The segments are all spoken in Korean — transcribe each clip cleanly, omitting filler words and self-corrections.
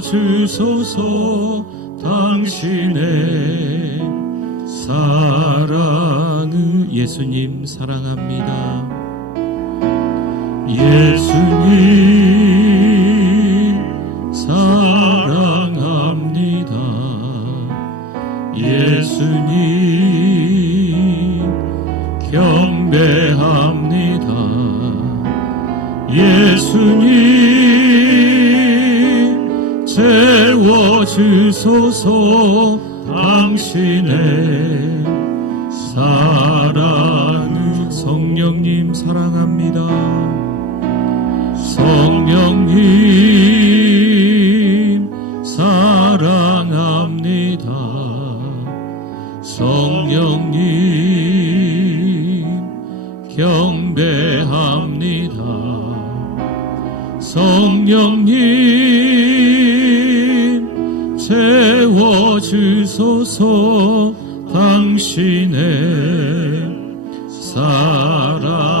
채워주소서. 당신의 사랑을. 예수님 사랑합니다. 예수님 사랑합니다. 예수님 경배합니다. 예수님 채워주소서. 당신의 사랑을. 성령님 사랑합니다. 성령님 사랑합니다. 성령님 경배합니다. 성령님 채워주소서. 당신의 사랑으로.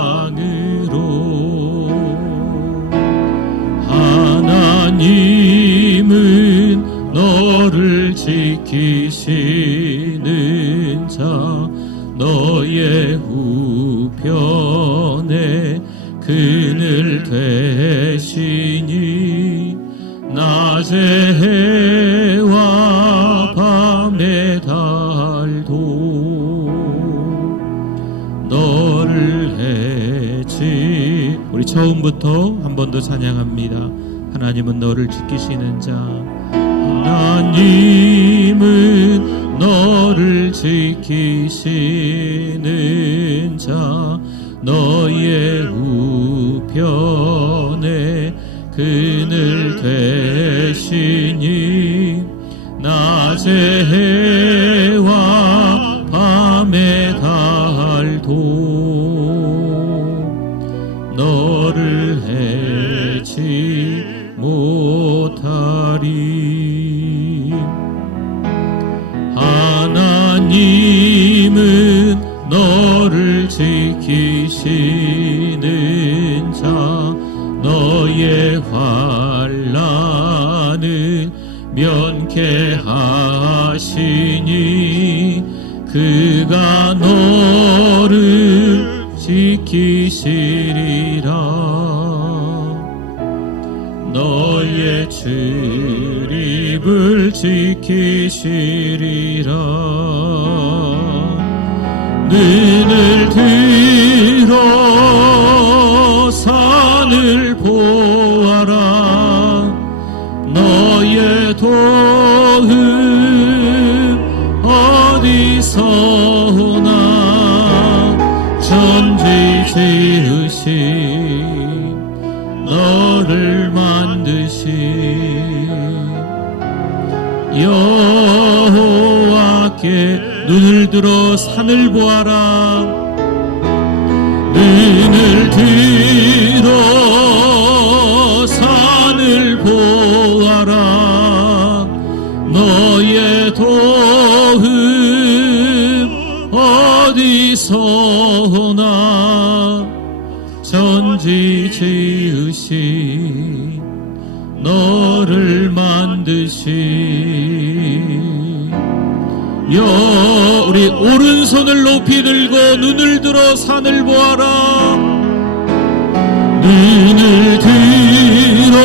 하나님은 너를 지키시는 자, 너의 우편에 그늘 되시니 낮의 해와 밤의 달도 너를 해치. 우리 처음부터 한 번 더 찬양합니다. 하나님은 너를 지키시는 자. 하나님은 너를 지키시는 자, 너의 우편에 그늘 되시니 낮의 해와 밤의 달도 너를 해치 못하리. 하나님은 너를 지키시는 자, 너의 환난을 면케하시니 그가 너를 지키시리라. 너의 출입을 지키시리라. 눈을 들어 산을 보아라. 너의 도움 어디서 오나. 천지 지으신 너를 만드신 여호와께 눈을 들어 산을 보아라. 눈을 들어 산을 보아라. 너의 도움 어디서 오나. 천지 지으신 너를 만드신 우리 오른손을 높이 들고 눈을 들어 산을 보아라. 눈을 들어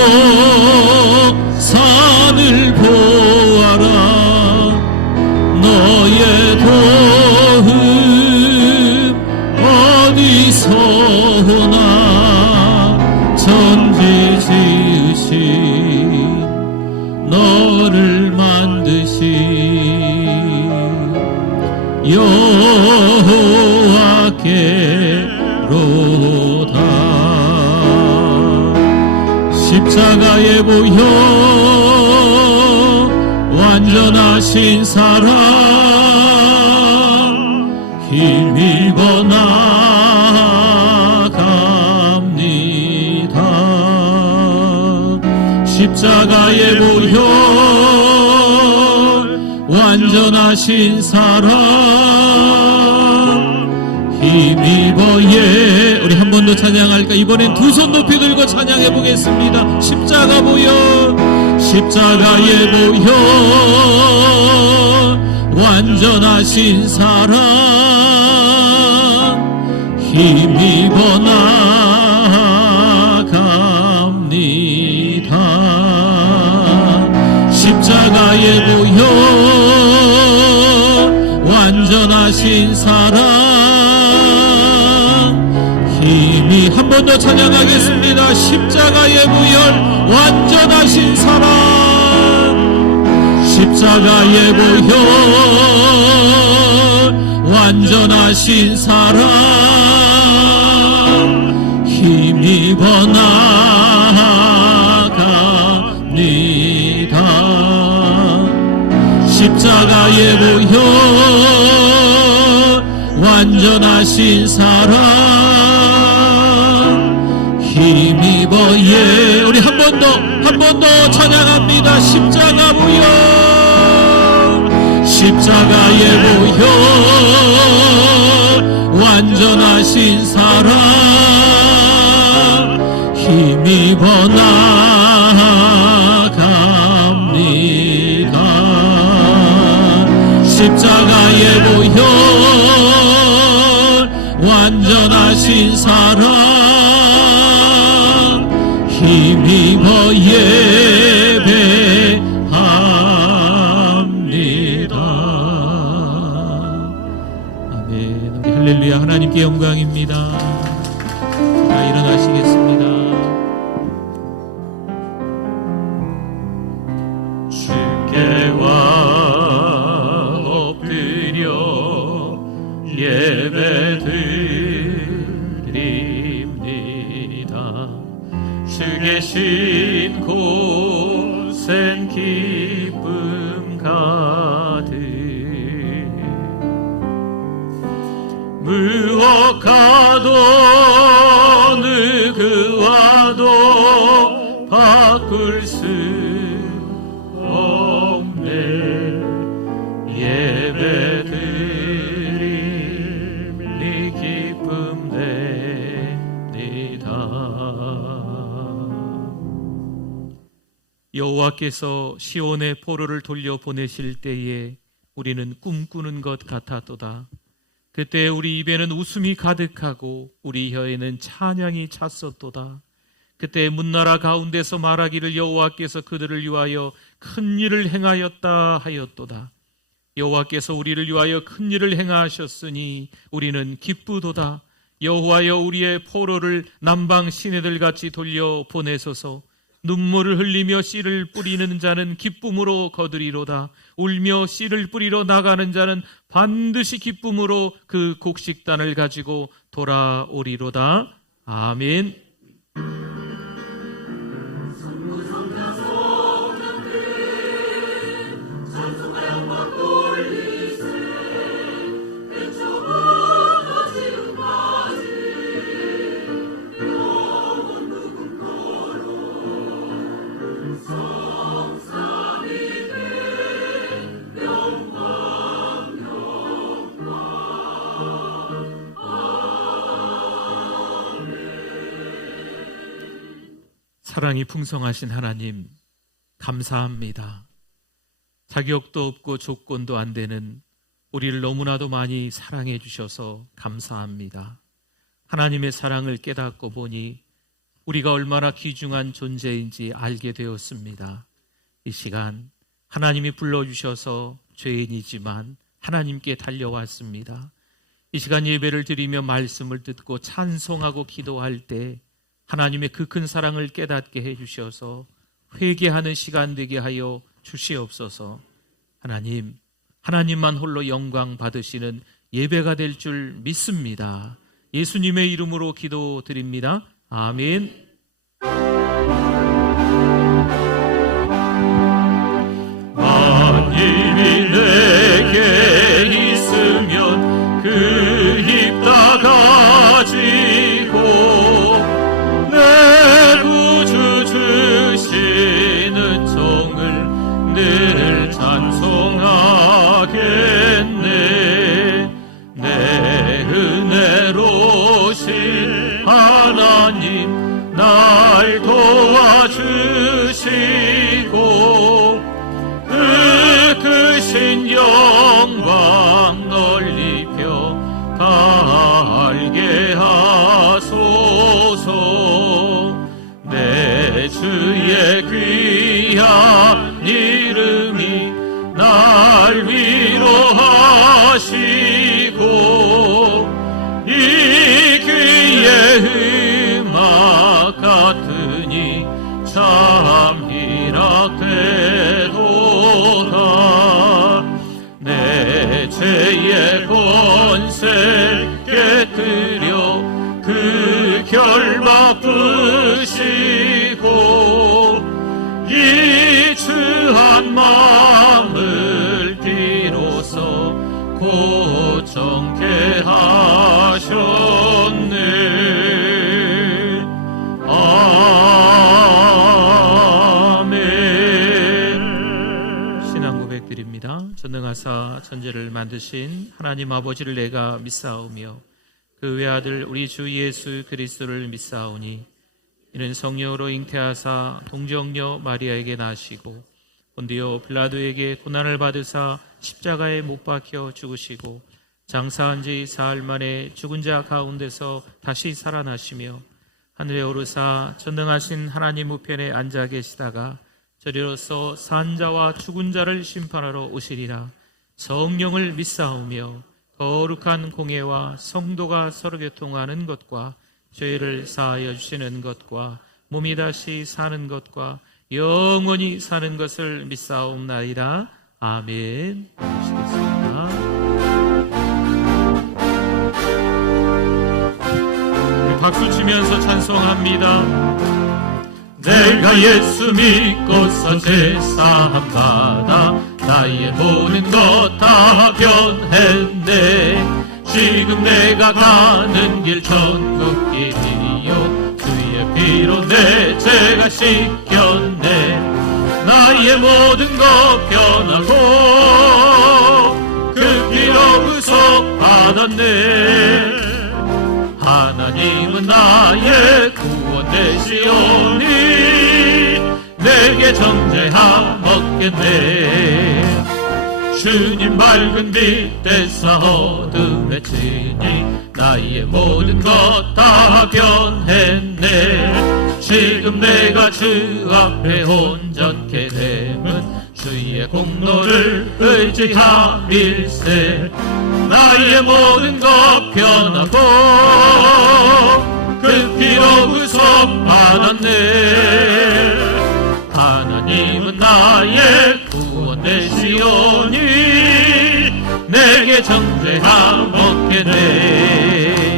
산을 보아라. 너의 도움 어디서 오나. 천지 지으신 너를 만드신 여호와께로다. 십자가에 모여 완전하신 사랑 힘입어 나갑니다. 십자가에 모여 완전하신 사랑 힘입어. 예, 우리 한 번 더 찬양할까? 이번엔 두 손 높이 들고 찬양해 보겠습니다. 십자가 모여 십자가에 모여 완전하신 사랑 힘입어 나아갑니다. 십자가에 모여 완전하신 사랑 힘이 한 번 더 찬양하겠습니다. 십자가에 모여 완전하신 사랑 십자가에 모여 완전하신 사랑 힘입어 나아갑니다. 십자가에 모여 완전하신 사랑 힘입어 우리 한 번 더 찬양합니다. 십자가 모여 십자가에 모여 완전하신 사랑 힘입어 나아갑니다. 십자가에 모여 완전하신 사랑 힘입어 예배합니다. 아멘. 우리 할렐루야. 하나님께 영광입니다. 자, 일어나시겠습니다. 주께 엎드려 예배드립니다. 주 계신 곳엔 기쁨 가득 무엇과도 누구와도 바꿀 수 없네. 예배드림이 기쁨 됩니다. 여호와께서 시온의 포로를 돌려보내실 때에 우리는 꿈꾸는 것 같았도다. 그때 우리 입에는 웃음이 가득하고 우리 혀에는 찬양이 찼었도다. 그때 문나라 가운데서 말하기를 여호와께서 그들을 위하여 큰 일을 행하였다 하였도다. 여호와께서 우리를 위하여 큰 일을 행하셨으니 우리는 기쁘도다. 여호와여 우리의 포로를 남방 시내들같이 돌려보내소서. 눈물을 흘리며 씨를 뿌리는 자는 기쁨으로 거두리로다. 울며 씨를 뿌리러 나가는 자는 반드시 기쁨으로 그 곡식단을 가지고 돌아오리로다. 아멘. 사랑이 풍성하신 하나님, 감사합니다. 자격도 없고 조건도 안 되는 우리를 너무나도 많이 사랑해 주셔서 감사합니다. 하나님의 사랑을 깨닫고 보니 우리가 얼마나 귀중한 존재인지 알게 되었습니다. 이 시간 하나님이 불러주셔서 죄인이지만 하나님께 달려왔습니다. 이 시간 예배를 드리며 말씀을 듣고 찬송하고 기도할 때 하나님의 그 큰 사랑을 깨닫게 해주셔서 회개하는 시간 되게 하여 주시옵소서. 하나님만 홀로 영광 받으시는 예배가 될 줄 믿습니다. 예수님의 이름으로 기도드립니다. 아멘. 만일이 내게 있으면 그 입 다 가지고 내 구주 주시는 종을 늘 찬송하겠네. 내 은혜로신 하나님 날 도와주시고 그 결 바쁘시고 이 추한 마음을 비로소 고정케 하셨네. 아멘. 신앙 고백드립니다. 전능하사 천지를 만드신 하나님 아버지를 내가 믿사오며 그 외아들 우리 주 예수 그리스도를 믿사오니 이는 성령으로 잉태하사 동정녀 마리아에게 나시고 본디오 빌라도에게 고난을 받으사 십자가에 못 박혀 죽으시고 장사한 지 사흘 만에 죽은 자 가운데서 다시 살아나시며 하늘에 오르사 전능하신 하나님 우편에 앉아 계시다가 저리로서 산 자와 죽은 자를 심판하러 오시리라. 성령을 믿사오며 거룩한 공예와 성도가 서로 교통하는 것과 죄를 사하여 주시는 것과 몸이 다시 사는 것과 영원히 사는 것을 믿사옵나이다. 아멘. 하시겠습니다. 박수 치면서 찬송합니다. 내가 예수 믿고서 제사함 받아 나의 모든 것 다 변했네. 지금 내가 가는 길 천국 길이요 주의 피로 내 죄가 씻겼네. 나의 모든 것 변하고 그 피로 구속 받았네. 하나님은 나의 구원 되시오니 내게 정죄함 없겠네. 주님 맑은 빛에서 어둠에 치니 나의 모든 것 다 변했네. 지금 내가 주 앞에 온전케 됨은 주의 공로를 의지함일세. 나의 모든 것 변하고 그 피로 구속 받았네. 하나님은 나의 구원 되시오니 내게 정죄함 없겠네.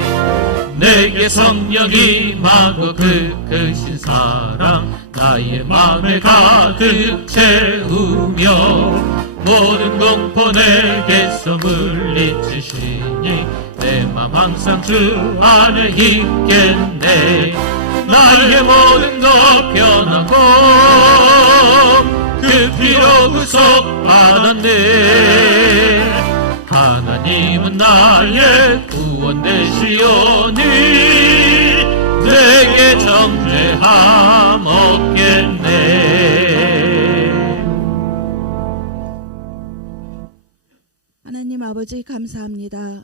내게 성령이 임하고 그 크신 사랑 나의 마음에 가득 채우며 모든 공포 내게서 물리치시니 내 맘 항상 주 안에 있겠네. 나의 모든 것 변하고 그 피로 구속 받았네. 하나님은 나의 구원 되시오니 내게 정죄함 없겠네. 하나님 아버지 감사합니다.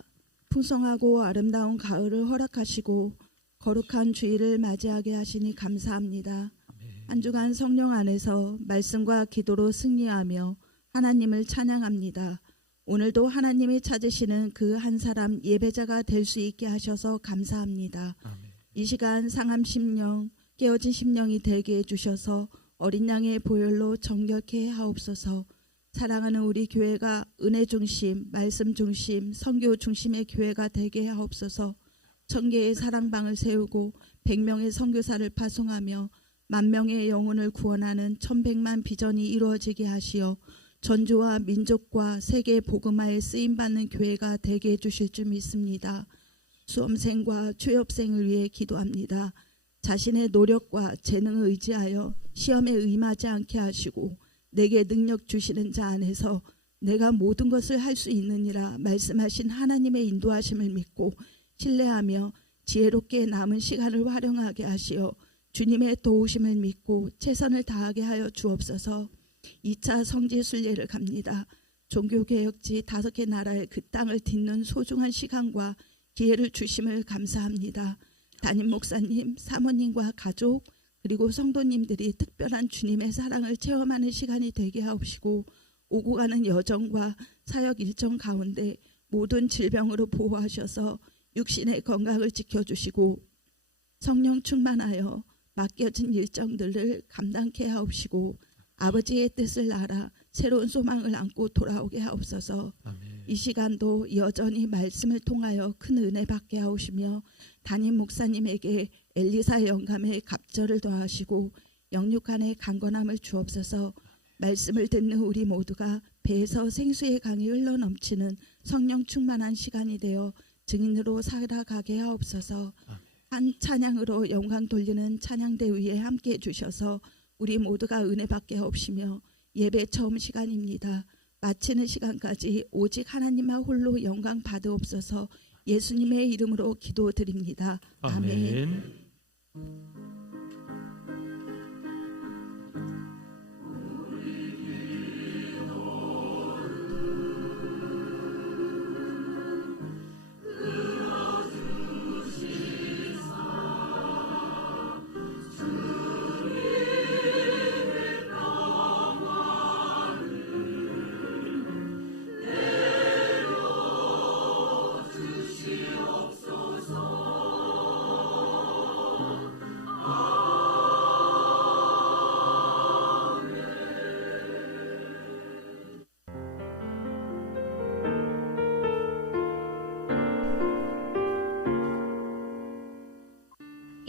풍성하고 아름다운 가을을 허락하시고 거룩한 주일을 맞이하게 하시니 감사합니다. 한 주간 성령 안에서 말씀과 기도로 승리하며 하나님을 찬양합니다. 오늘도 하나님이 찾으시는 그 한 사람 예배자가 될 수 있게 하셔서 감사합니다. 이 시간 상함 심령, 깨어진 심령이 되게 해주셔서 어린 양의 보혈로 정결케 하옵소서. 사랑하는 우리 교회가 은혜 중심, 말씀 중심, 선교 중심의 교회가 되게 하옵소서. 1000개의 사랑방을 세우고 100명의 선교사를 파송하며 10,000명의 영혼을 구원하는 1100만 비전이 이루어지게 하시어 전주와 민족과 세계 복음화에 쓰임받는 교회가 되게 해주실 줄 믿습니다. 수험생과 취업생을 위해 기도합니다. 자신의 노력과 재능을 의지하여 시험에 의임하지 않게 하시고 내게 능력 주시는 자 안에서 내가 모든 것을 할 수 있느니라 말씀하신 하나님의 인도하심을 믿고 신뢰하며 지혜롭게 남은 시간을 활용하게 하시어 주님의 도우심을 믿고 최선을 다하게 하여 주옵소서. 2차 성지순례를 갑니다. 종교개혁지 5개 나라의 그 땅을 딛는 소중한 시간과 기회를 주심을 감사합니다. 담임 목사님, 사모님과 가족 그리고 성도님들이 특별한 주님의 사랑을 체험하는 시간이 되게 하옵시고 오고 가는 여정과 사역 일정 가운데 모든 질병으로 보호하셔서 육신의 건강을 지켜주시고 성령 충만하여 맡겨진 일정들을 감당케 하옵시고 아버지의 뜻을 알아 새로운 소망을 안고 돌아오게 하옵소서. 아멘. 이 시간도 여전히 말씀을 통하여 큰 은혜 받게 하옵시며 담임 목사님에게 엘리사의 영감에 갑절을 더하시고 영육간의 강건함을 주옵소서. 말씀을 듣는 우리 모두가 배에서 생수의 강이 흘러넘치는 성령 충만한 시간이 되어 증인으로 살아가게 하옵소서. 한 찬양으로 영광 돌리는 찬양대 위에 함께해 주셔서 우리 모두가 은혜 받게 하옵시며 예배 처음 시간입니다. 마치는 시간까지 오직 하나님만 홀로 영광 받으옵소서. 예수님의 이름으로 기도드립니다. 아멘. 아멘.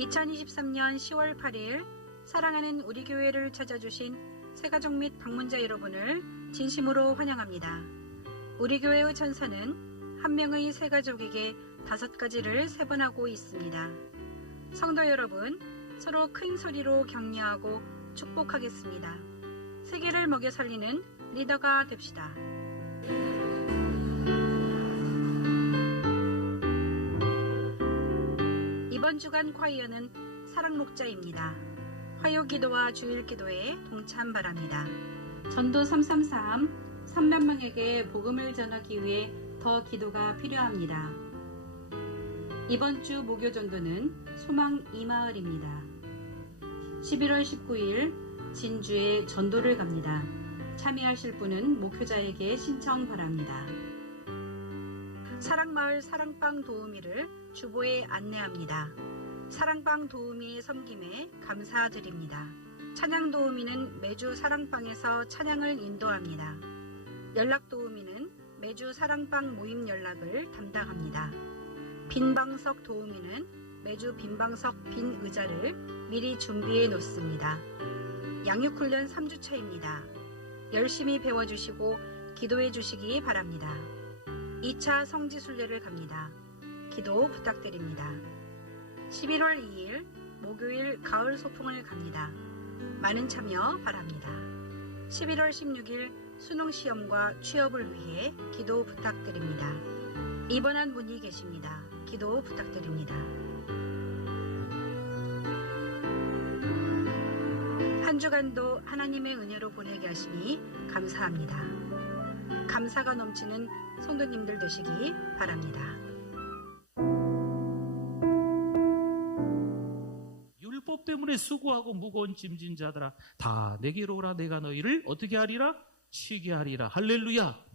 (2023년 10월 8일) 사랑하는 우리 교회를 찾아주신 새가족 및 방문자 여러분을 진심으로 환영합니다. 우리 교회의 천사는 한 명의 새가족에게 5가지를 세번하고 있습니다. 성도 여러분, 서로 큰 소리로 격려하고 축복하겠습니다. 세계를 먹여 살리는 리더가 됩시다. 이번 주간 콰이어는 사랑 목자입니다. 화요 기도와 주일 기도에 동참 바랍니다. 전도 333 300명에게 복음을 전하기 위해 더 기도가 필요합니다. 이번 주 목요 전도는 소망 이마을입니다. 11월 19일 진주에 전도를 갑니다. 참여하실 분은 목표자에게 신청 바랍니다. 사랑마을 사랑방 도우미를 주보에 안내합니다. 사랑방 도우미 섬김에 감사드립니다. 찬양 도우미는 매주 사랑방에서 찬양을 인도합니다. 연락 도우미는 매주 사랑방 모임 연락을 담당합니다. 빈방석 도우미는 매주 빈방석 빈 의자를 미리 준비해 놓습니다. 양육훈련 3주차입니다. 열심히 배워주시고 기도해 주시기 바랍니다. 2차 성지순례를 갑니다. 기도 부탁드립니다. 11월 2일 목요일 가을 소풍을 갑니다. 많은 참여 바랍니다. 11월 16일 수능시험과 취업을 위해 기도 부탁드립니다. 입원한 분이 계십니다. 기도 부탁드립니다. 한 주간도 하나님의 은혜로 보내게 하시니 감사합니다. 감사가 넘치는 성도님들 되시기 바랍니다. 율법 때문에 수고하고 무거운 짐진 자들아 다 내게로 오라. 내가 너희를 어떻게 하리라? 쉬게 하리라. 할렐루야.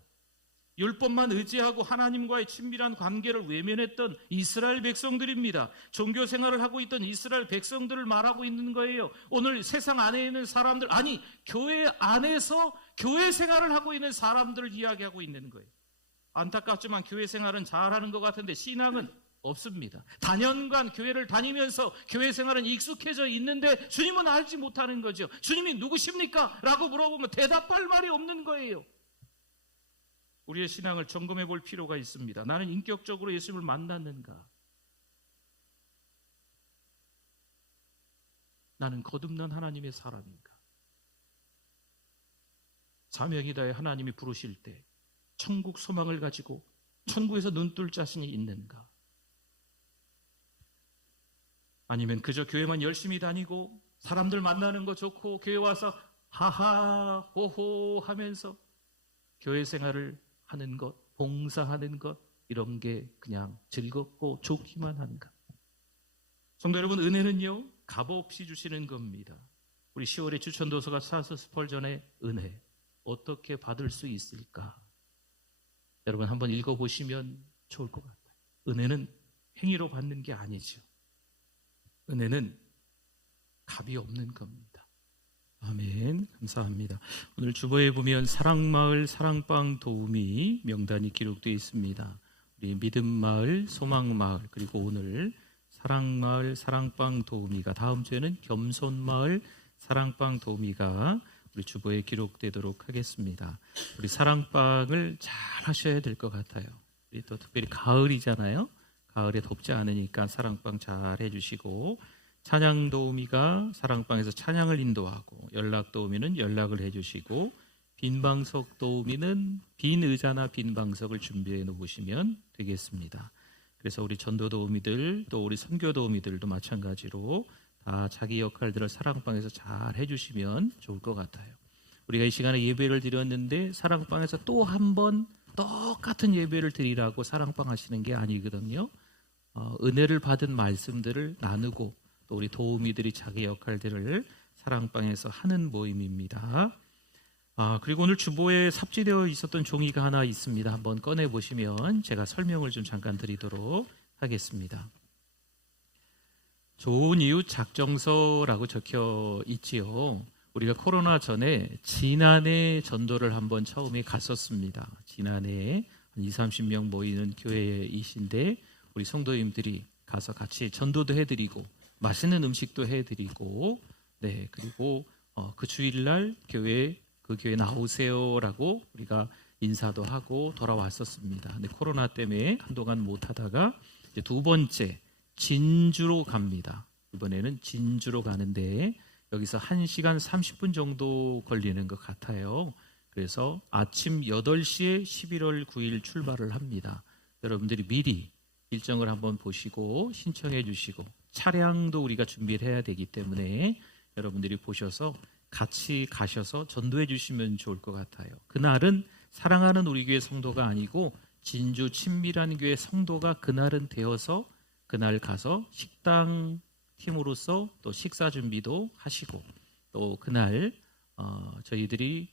율법만 의지하고 하나님과의 친밀한 관계를 외면했던 이스라엘 백성들입니다. 종교 생활을 하고 있던 이스라엘 백성들을 말하고 있는 거예요. 오늘 세상 안에 있는 사람들, 아니 교회 안에서 교회 생활을 하고 있는 사람들을 이야기하고 있는 거예요. 안타깝지만 교회 생활은 잘하는 것 같은데 신앙은 없습니다. 단연간 교회를 다니면서 교회 생활은 익숙해져 있는데 주님은 알지 못하는 거죠. 주님이 누구십니까? 라고 물어보면 대답할 말이 없는 거예요. 우리의 신앙을 점검해 볼 필요가 있습니다. 나는 인격적으로 예수님을 만났는가? 나는 거듭난 하나님의 사람인가? 사명이 다해 하나님이 부르실 때 천국 소망을 가지고 천국에서 눈뜰 자신이 있는가? 아니면 그저 교회만 열심히 다니고 사람들 만나는 거 좋고 교회 와서 하하 호호 하면서 교회 생활을 하는 것, 봉사하는 것, 이런 게 그냥 즐겁고 좋기만 한가? 성도 여러분, 은혜는요 값없이 주시는 겁니다. 우리 10월에 추천도서가 찰스 스펄전의 은혜 어떻게 받을 수 있을까? 여러분 한번 읽어보시면 좋을 것 같아요. 은혜는 행위로 받는 게 아니죠. 은혜는 값이 없는 겁니다. 아멘. 감사합니다. 오늘 주보에 보면 사랑마을 사랑방 도우미 명단이 기록되어 있습니다. 우리 믿음마을, 소망마을, 그리고 오늘 사랑마을 사랑방 도우미가, 다음 주에는 겸손마을 사랑방 도우미가 우리 주보에 기록되도록 하겠습니다. 우리 사랑방을 잘 하셔야 될 것 같아요. 우리 또 특별히 가을이잖아요. 가을에 덥지 않으니까 사랑방 잘 해주시고, 찬양 도우미가 사랑방에서 찬양을 인도하고, 연락 도우미는 연락을 해주시고, 빈 방석 도우미는 빈 의자나 빈 방석을 준비해 놓으시면 되겠습니다. 그래서 우리 전도 도우미들, 또 우리 선교 도우미들도 마찬가지로 다 자기 역할들을 사랑방에서 잘 해주시면 좋을 것 같아요. 우리가 이 시간에 예배를 드렸는데 사랑방에서 또 한 번 똑같은 예배를 드리라고 사랑방 하시는 게 아니거든요. 은혜를 받은 말씀들을 나누고, 또 우리 도우미들이 자기 역할들을 사랑방에서 하는 모임입니다. 그리고 오늘 주보에 삽지되어 있었던 종이가 하나 있습니다. 한번 꺼내 보시면 제가 설명을 좀 잠깐 드리도록 하겠습니다. 좋은 이웃 작정서라고 적혀 있지요. 우리가 코로나 전에 지난해 전도를 한번 처음에 갔었습니다. 지난해 한 20-30명 모이는 교회이신데 우리 성도님들이 가서 같이 전도도 해드리고 맛있는 음식도 해드리고, 네, 그리고 그 주일날 그 교회 나오세요라고 우리가 인사도 하고 돌아왔었습니다. 근데 코로나 때문에 한동안 못하다가 이제 두 번째 진주로 갑니다. 이번에는 진주로 가는데 여기서 1시간 30분 정도 걸리는 것 같아요. 그래서 아침 8시에 11월 9일 출발을 합니다. 여러분들이 미리 일정을 한번 보시고 신청해 주시고, 차량도 우리가 준비를 해야 되기 때문에 여러분들이 보셔서 같이 가셔서 전도해 주시면 좋을 것 같아요. 그날은 사랑하는 우리 교회 성도가 아니고 진주 친밀한 교회 성도가 그날은 되어서 그날 가서 식당 팀으로서 또 식사 준비도 하시고, 또 그날 저희들이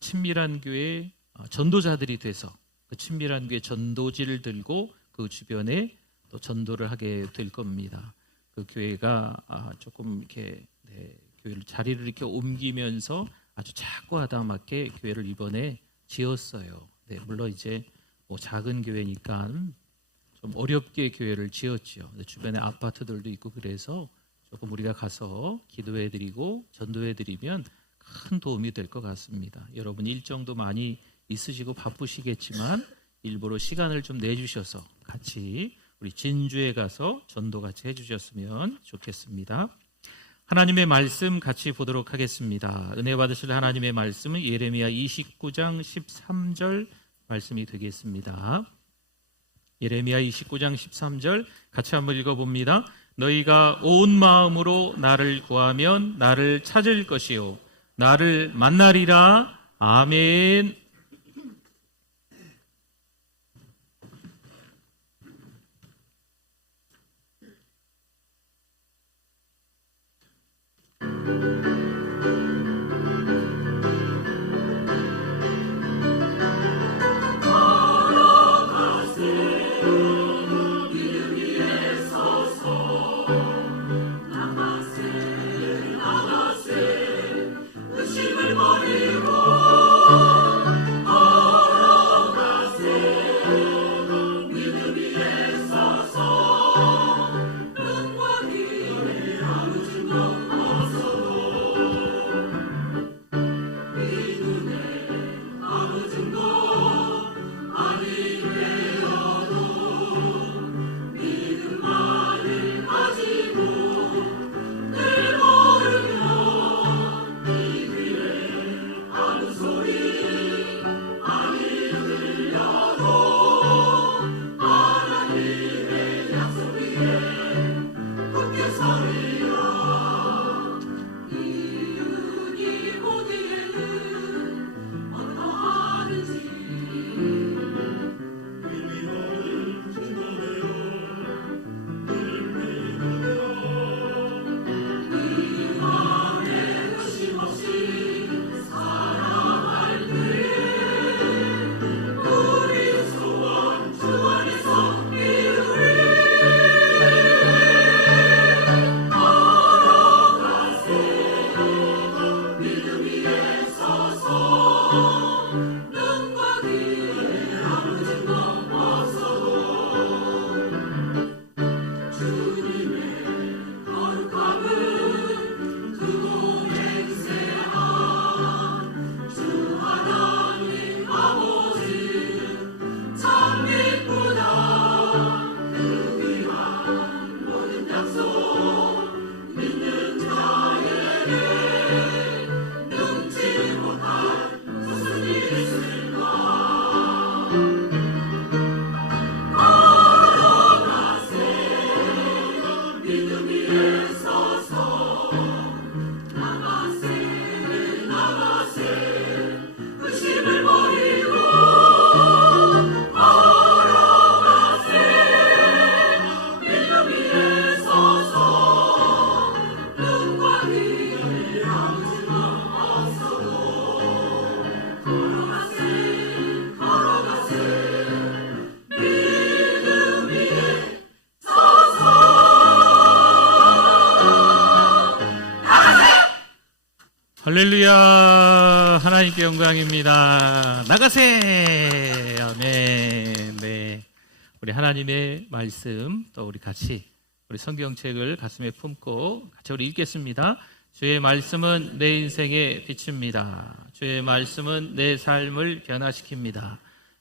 친밀한 교회 전도자들이 돼서 그 친밀한 교회 전도지를 들고 그 주변에 또 전도를 하게 될 겁니다. 그 교회가 조금 이렇게 교회를 자리를 이렇게 옮기면서 아주 작고 아담하게 교회를 이번에 지었어요. 네, 물론 이제 뭐 작은 교회니까 좀 어렵게 교회를 지었죠. 주변에 아파트들도 있고 그래서 조금 우리가 가서 기도해드리고 전도해드리면 큰 도움이 될 것 같습니다. 여러분 일정도 많이 있으시고 바쁘시겠지만 일부러 시간을 좀 내주셔서 같이 우리 진주에 가서 전도 같이 해주셨으면 좋겠습니다. 하나님의 말씀 같이 보도록 하겠습니다. 은혜 받으실 하나님의 말씀은 예레미야 29장 13절 말씀이 되겠습니다. 예레미야 29장 13절 같이 한번 읽어봅니다. 너희가 온 마음으로 나를 구하면 나를 찾을 것이요 나를 만나리라. 아멘. 할렐루야. 하나님께 영광입니다. 나가세요. 네. 우리 하나님의 말씀 또 우리 같이 우리 성경책을 가슴에 품고 같이 우리 읽겠습니다. 주의 말씀은 내 인생의 빛입니다. 주의 말씀은 내 삶을 변화시킵니다.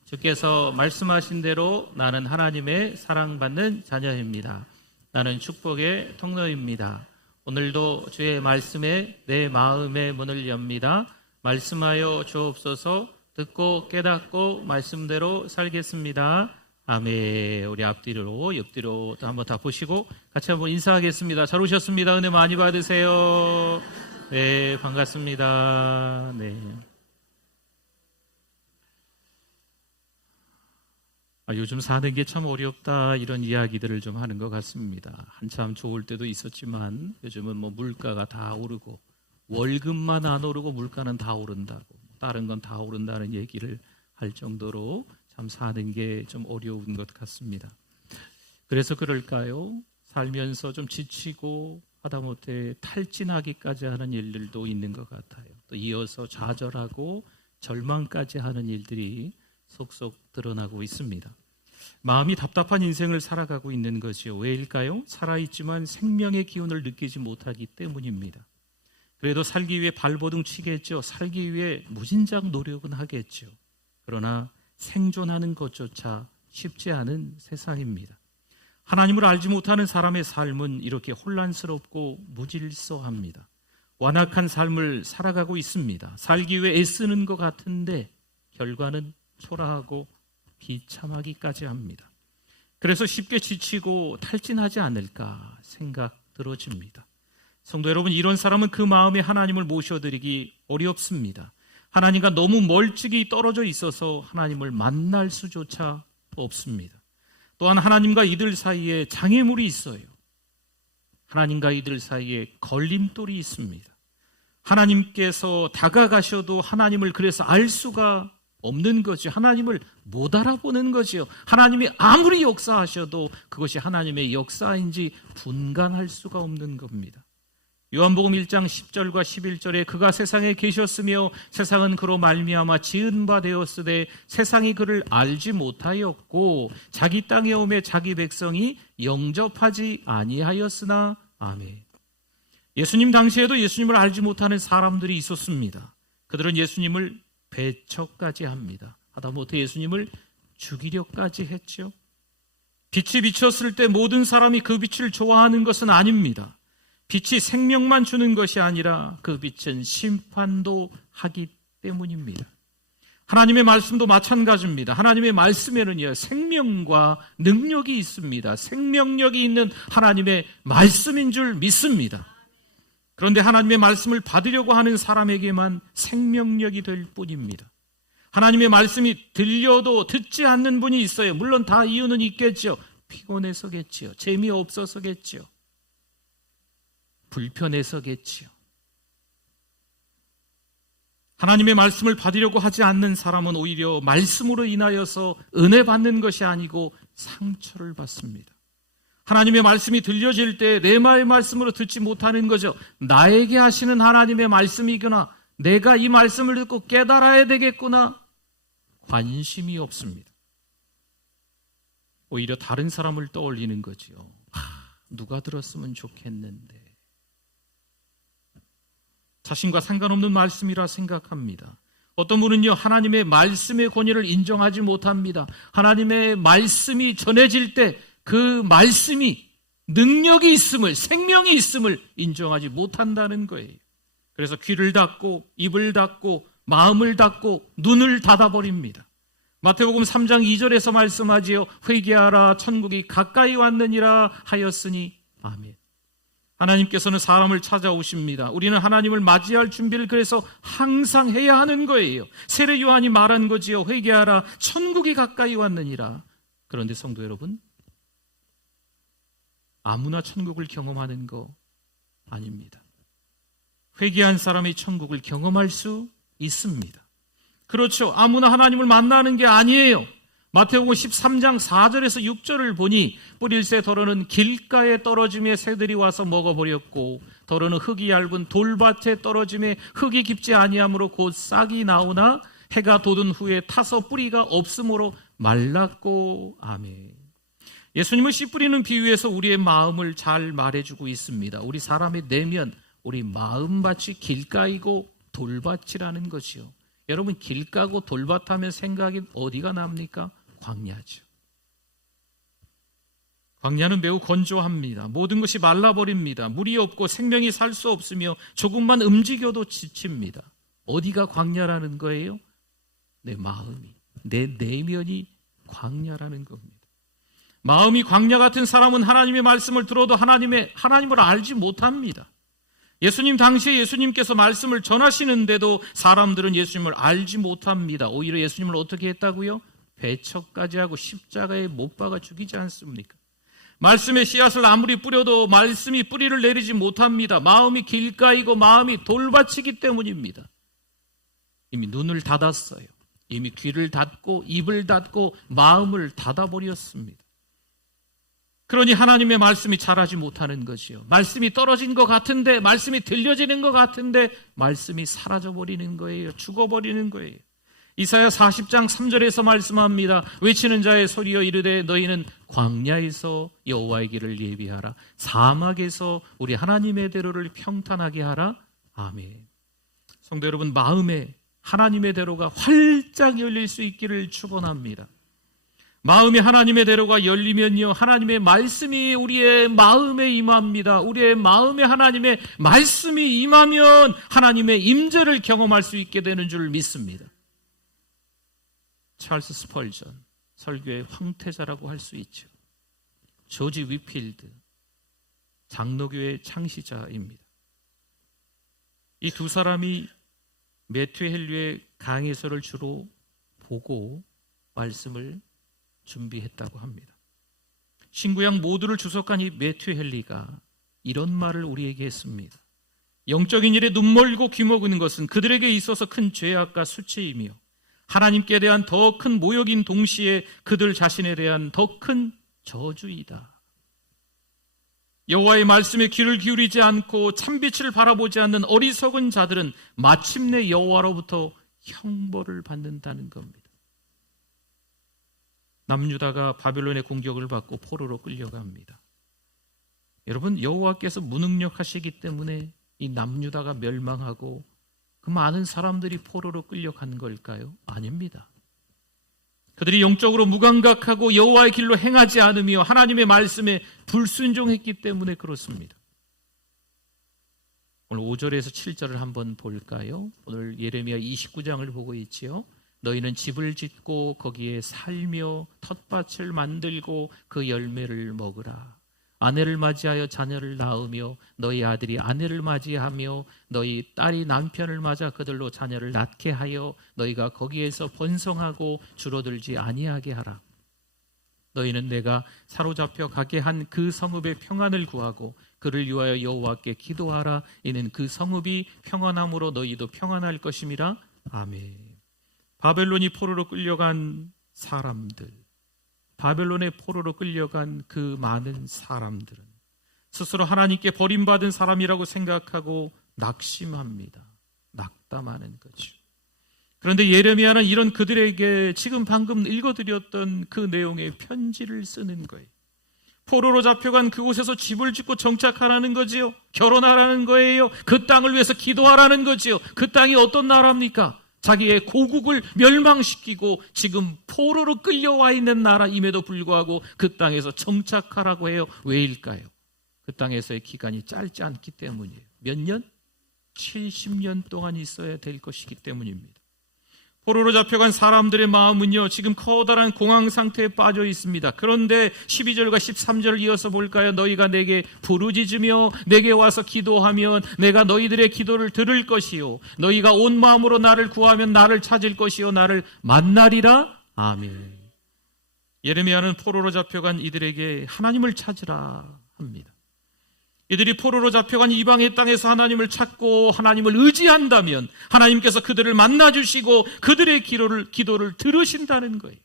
주께서 말씀하신 대로 나는 하나님의 사랑받는 자녀입니다. 나는 축복의 통로입니다. 오늘도 주의 말씀에 내 마음의 문을 엽니다. 말씀하여 주옵소서. 듣고 깨닫고 말씀대로 살겠습니다. 아멘. 우리 앞뒤로 옆뒤로 또 한번 다 보시고 같이 한번 인사하겠습니다. 잘 오셨습니다. 은혜 많이 받으세요. 네, 반갑습니다. 네. 요즘 사는 게 참 어렵다 이런 이야기들을 좀 하는 것 같습니다. 한참 좋을 때도 있었지만 요즘은 뭐 물가가 다 오르고 월급만 안 오르고 물가는 다 오른다고 다른 건 다 오른다는 얘기를 할 정도로 참 사는 게 좀 어려운 것 같습니다. 그래서 그럴까요? 살면서 좀 지치고 하다못해 탈진하기까지 하는 일들도 있는 것 같아요. 또 이어서 좌절하고 절망까지 하는 일들이 속속 드러나고 있습니다. 마음이 답답한 인생을 살아가고 있는 것이요. 왜일까요? 살아있지만 생명의 기운을 느끼지 못하기 때문입니다. 그래도 살기 위해 발버둥 치겠죠. 살기 위해 무진장 노력은 하겠죠. 그러나 생존하는 것조차 쉽지 않은 세상입니다. 하나님을 알지 못하는 사람의 삶은 이렇게 혼란스럽고 무질서합니다. 완악한 삶을 살아가고 있습니다. 살기 위해 애쓰는 것 같은데 결과는 초라하고 비참하기까지 합니다. 그래서 쉽게 지치고 탈진하지 않을까 생각 들어집니다. 성도 여러분, 이런 사람은 그 마음에 하나님을 모셔드리기 어렵습니다. 하나님과 너무 멀찍이 떨어져 있어서 하나님을 만날 수조차 없습니다. 또한 하나님과 이들 사이에 장애물이 있어요. 하나님과 이들 사이에 걸림돌이 있습니다. 하나님께서 다가가셔도 하나님을 그래서 알 수가 없는 거죠. 하나님을 못 알아보는 거죠. 하나님이 아무리 역사하셔도 그것이 하나님의 역사인지 분간할 수가 없는 겁니다. 요한복음 1장 10절과 11절에 그가 세상에 계셨으며 세상은 그로 말미암아 지은 바 되었으되 세상이 그를 알지 못하였고 자기 땅에 오매 자기 백성이 영접하지 아니하였으나. 아멘. 예수님 당시에도 예수님을 알지 못하는 사람들이 있었습니다. 그들은 예수님을 배척까지 합니다. 하다못해 예수님을 죽이려까지 했죠. 빛이 비쳤을 때 모든 사람이 그 빛을 좋아하는 것은 아닙니다. 빛이 생명만 주는 것이 아니라 그 빛은 심판도 하기 때문입니다. 하나님의 말씀도 마찬가지입니다. 하나님의 말씀에는요, 생명과 능력이 있습니다. 생명력이 있는 하나님의 말씀인 줄 믿습니다. 그런데 하나님의 말씀을 받으려고 하는 사람에게만 생명력이 될 뿐입니다. 하나님의 말씀이 들려도 듣지 않는 분이 있어요. 물론 다 이유는 있겠죠. 피곤해서겠지요. 재미없어서겠지요. 불편해서겠지요. 하나님의 말씀을 받으려고 하지 않는 사람은 오히려 말씀으로 인하여서 은혜 받는 것이 아니고 상처를 받습니다. 하나님의 말씀이 들려질 때 내 마음의 말씀으로 듣지 못하는 거죠. 나에게 하시는 하나님의 말씀이구나. 내가 이 말씀을 듣고 깨달아야 되겠구나. 관심이 없습니다. 오히려 다른 사람을 떠올리는 거지요. 누가 들었으면 좋겠는데. 자신과 상관없는 말씀이라 생각합니다. 어떤 분은요, 하나님의 말씀의 권위를 인정하지 못합니다. 하나님의 말씀이 전해질 때 그 말씀이 능력이 있음을, 생명이 있음을 인정하지 못한다는 거예요. 그래서 귀를 닫고 입을 닫고 마음을 닫고 눈을 닫아버립니다. 마태복음 3장 2절에서 말씀하지요. 회개하라 천국이 가까이 왔느니라 하였으니. 아멘. 하나님께서는 사람을 찾아오십니다. 우리는 하나님을 맞이할 준비를 그래서 항상 해야 하는 거예요. 세례 요한이 말한 거지요. 회개하라, 천국이 가까이 왔느니라. 그런데 성도 여러분, 아무나 천국을 경험하는 거 아닙니다. 회개한 사람이 천국을 경험할 수 있습니다. 그렇죠. 아무나 하나님을 만나는 게 아니에요. 마태복음 13장 4절에서 6절을 보니 뿌릴 새 더러는 길가에 떨어짐에 새들이 와서 먹어버렸고 더러는 흙이 얇은 돌밭에 떨어짐에 흙이 깊지 아니하므로 곧 싹이 나오나 해가 돋은 후에 타서 뿌리가 없으므로 말랐고. 아멘. 예수님은 씨 뿌리는 비유에서 우리의 마음을 잘 말해주고 있습니다. 우리 사람의 내면, 우리 마음밭이 길가이고 돌밭이라는 것이요. 여러분, 길가고 돌밭하면 생각이 어디가 납니까? 광야죠. 광야는 매우 건조합니다. 모든 것이 말라버립니다. 물이 없고 생명이 살 수 없으며 조금만 움직여도 지칩니다. 어디가 광야라는 거예요? 내 마음이, 내 내면이 광야라는 겁니다. 마음이 광야 같은 사람은 하나님의 말씀을 들어도 하나님을 알지 못합니다. 예수님 당시에 예수님께서 말씀을 전하시는데도 사람들은 예수님을 알지 못합니다. 오히려 예수님을 어떻게 했다고요? 배척까지 하고 십자가에 못 박아 죽이지 않습니까? 말씀의 씨앗을 아무리 뿌려도 말씀이 뿌리를 내리지 못합니다. 마음이 길가이고 마음이 돌밭이기 때문입니다. 이미 눈을 닫았어요. 이미 귀를 닫고 입을 닫고 마음을 닫아버렸습니다. 그러니 하나님의 말씀이 자라지 못하는 것이요. 말씀이 떨어진 것 같은데, 말씀이 들려지는 것 같은데 말씀이 사라져버리는 거예요. 죽어버리는 거예요. 이사야 40장 3절에서 말씀합니다. 외치는 자의 소리여 이르되 너희는 광야에서 여호와의 길을 예비하라. 사막에서 우리 하나님의 대로를 평탄하게 하라. 아멘. 성도 여러분, 마음에 하나님의 대로가 활짝 열릴 수 있기를 축원합니다. 마음이 하나님의 대로가 열리면요, 하나님의 말씀이 우리의 마음에 임합니다. 우리의 마음에 하나님의 말씀이 임하면 하나님의 임재를 경험할 수 있게 되는 줄 믿습니다. 찰스 스펄전, 설교의 황태자라고 할 수 있죠. 조지 위필드, 장로교의 창시자입니다. 이 두 사람이 매튜 헨리의 강해서를 주로 보고 말씀을 준비했다고 합니다. 신구약 모두를 주석한 이 매튜 헨리가 이런 말을 우리에게 했습니다. 영적인 일에 눈멀고 귀먹는 것은 그들에게 있어서 큰 죄악과 수치이며 하나님께 대한 더 큰 모욕인 동시에 그들 자신에 대한 더 큰 저주이다. 여호와의 말씀에 귀를 기울이지 않고 참빛을 바라보지 않는 어리석은 자들은 마침내 여호와로부터 형벌을 받는다는 겁니다. 남유다가 바벨론의 공격을 받고 포로로 끌려갑니다. 여러분, 여호와께서 무능력하시기 때문에 이 남유다가 멸망하고 그 많은 사람들이 포로로 끌려간 걸까요? 아닙니다. 그들이 영적으로 무감각하고 여호와의 길로 행하지 않으며 하나님의 말씀에 불순종했기 때문에 그렇습니다. 오늘 5절에서 7절을 한번 볼까요? 오늘 예레미야 29장을 보고 있지요. 너희는 집을 짓고 거기에 살며 텃밭을 만들고 그 열매를 먹으라. 아내를 맞이하여 자녀를 낳으며 너희 아들이 아내를 맞이하며 너희 딸이 남편을 맞아 그들로 자녀를 낳게 하여 너희가 거기에서 번성하고 줄어들지 아니하게 하라. 너희는 내가 사로잡혀 가게 한 그 성읍의 평안을 구하고 그를 위하여 여호와께 기도하라. 이는 그 성읍이 평안함으로 너희도 평안할 것임이라. 아멘. 바벨론이 포로로 끌려간 사람들, 바벨론의 포로로 끌려간 그 많은 사람들은 스스로 하나님께 버림받은 사람이라고 생각하고 낙심합니다. 낙담하는 거죠. 그런데 예레미야는 이런 그들에게 지금 방금 읽어드렸던 그 내용의 편지를 쓰는 거예요. 포로로 잡혀간 그곳에서 집을 짓고 정착하라는 거지요. 결혼하라는 거예요. 그 땅을 위해서 기도하라는 거지요. 그 땅이 어떤 나라입니까? 자기의 고국을 멸망시키고 지금 포로로 끌려와 있는 나라임에도 불구하고 그 땅에서 정착하라고 해요. 왜일까요? 그 땅에서의 기간이 짧지 않기 때문이에요. 몇 년? 70년 동안 있어야 될 것이기 때문입니다. 포로로 잡혀간 사람들의 마음은요, 지금 커다란 공황 상태에 빠져 있습니다. 그런데 12절과 13절을 이어서 볼까요? 너희가 내게 부르짖으며 내게 와서 기도하면 내가 너희들의 기도를 들을 것이요 너희가 온 마음으로 나를 구하면 나를 찾을 것이요 나를 만나리라. 아멘. 예레미야는 포로로 잡혀간 이들에게 하나님을 찾으라 합니다. 이들이 포로로 잡혀간 이방의 땅에서 하나님을 찾고 하나님을 의지한다면 하나님께서 그들을 만나주시고 그들의 기도를 들으신다는 거예요.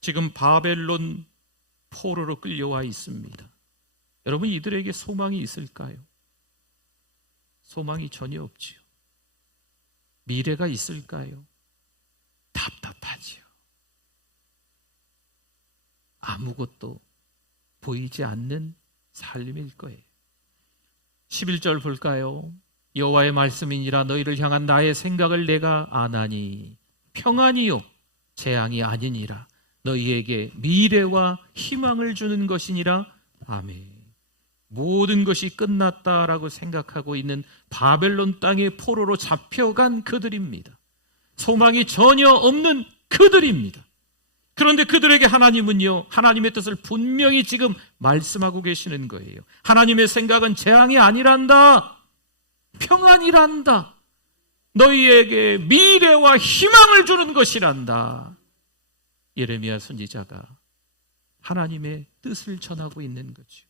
지금 바벨론 포로로 끌려와 있습니다. 여러분, 이들에게 소망이 있을까요? 소망이 전혀 없지요. 미래가 있을까요? 답답하지요. 아무것도 보이지 않는 삶일 거예요. 11절 볼까요? 여호와의 말씀이니라 너희를 향한 나의 생각을 내가 아나니 평안이요 재앙이 아니니라 너희에게 미래와 희망을 주는 것이니라. 아멘. 모든 것이 끝났다라고 생각하고 있는 바벨론 땅의 포로로 잡혀간 그들입니다. 소망이 전혀 없는 그들입니다. 그런데 그들에게 하나님은요, 하나님의 뜻을 분명히 지금 말씀하고 계시는 거예요. 하나님의 생각은 재앙이 아니란다, 평안이란다, 너희에게 미래와 희망을 주는 것이란다. 예레미야 선지자가 하나님의 뜻을 전하고 있는 거죠.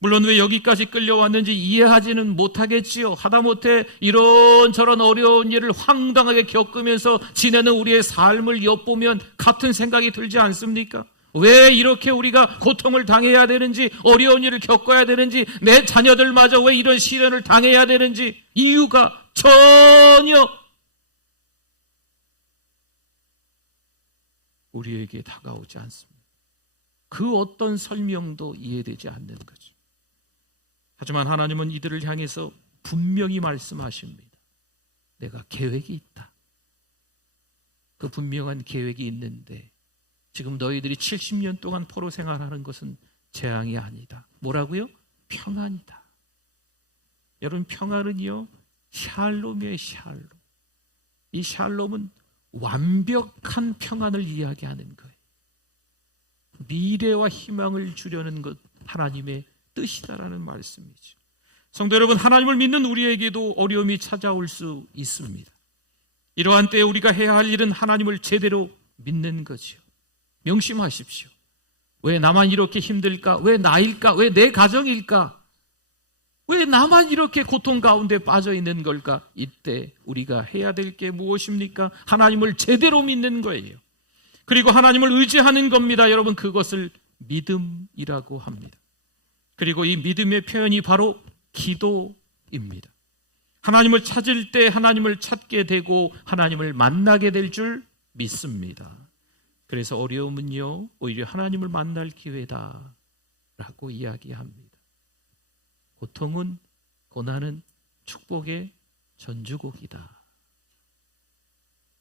물론 왜 여기까지 끌려왔는지 이해하지는 못하겠지요. 하다못해 이런저런 어려운 일을 황당하게 겪으면서 지내는 우리의 삶을 엿보면 같은 생각이 들지 않습니까? 왜 이렇게 우리가 고통을 당해야 되는지, 어려운 일을 겪어야 되는지, 내 자녀들마저 왜 이런 시련을 당해야 되는지 이유가 전혀 우리에게 다가오지 않습니다. 그 어떤 설명도 이해되지 않는 거죠. 하지만 하나님은 이들을 향해서 분명히 말씀하십니다. 내가 계획이 있다. 그 분명한 계획이 있는데 지금 너희들이 70년 동안 포로 생활하는 것은 재앙이 아니다. 뭐라고요? 평안이다. 여러분, 평안은요, 샬롬이에요. 샬롬. 이 샬롬은 완벽한 평안을 이야기하는 거예요. 미래와 희망을 주려는 것, 하나님의 뜻이다라는 말씀이죠. 성도 여러분, 하나님을 믿는 우리에게도 어려움이 찾아올 수 있습니다. 이러한 때에 우리가 해야 할 일은 하나님을 제대로 믿는 거죠. 명심하십시오. 왜 나만 이렇게 힘들까? 왜 나일까? 왜 내 가정일까? 왜 나만 이렇게 고통 가운데 빠져 있는 걸까? 이때 우리가 해야 될 게 무엇입니까? 하나님을 제대로 믿는 거예요. 그리고 하나님을 의지하는 겁니다. 여러분, 그것을 믿음이라고 합니다. 그리고 이 믿음의 표현이 바로 기도입니다. 하나님을 찾을 때 하나님을 찾게 되고 하나님을 만나게 될 줄 믿습니다. 그래서 어려움은요, 오히려 하나님을 만날 기회다 라고 이야기합니다. 고통은, 고난은 축복의 전주곡이다.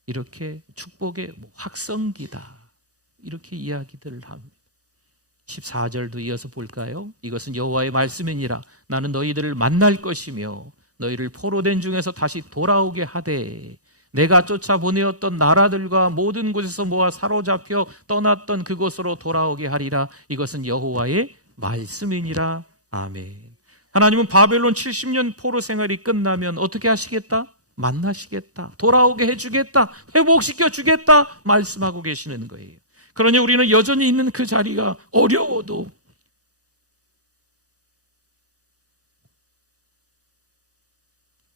이렇게 축복의 확성기다. 이렇게 이야기들을 합니다. 14절도 이어서 볼까요? 이것은 여호와의 말씀이니라 나는 너희들을 만날 것이며 너희를 포로된 중에서 다시 돌아오게 하되 내가 쫓아보내었던 나라들과 모든 곳에서 모아 사로잡혀 떠났던 그곳으로 돌아오게 하리라. 이것은 여호와의 말씀이니라. 아멘. 하나님은 바벨론 70년 포로 생활이 끝나면 어떻게 하시겠다? 만나시겠다. 돌아오게 해주겠다. 회복시켜 주겠다. 말씀하고 계시는 거예요. 그러니 우리는 여전히 있는 그 자리가 어려워도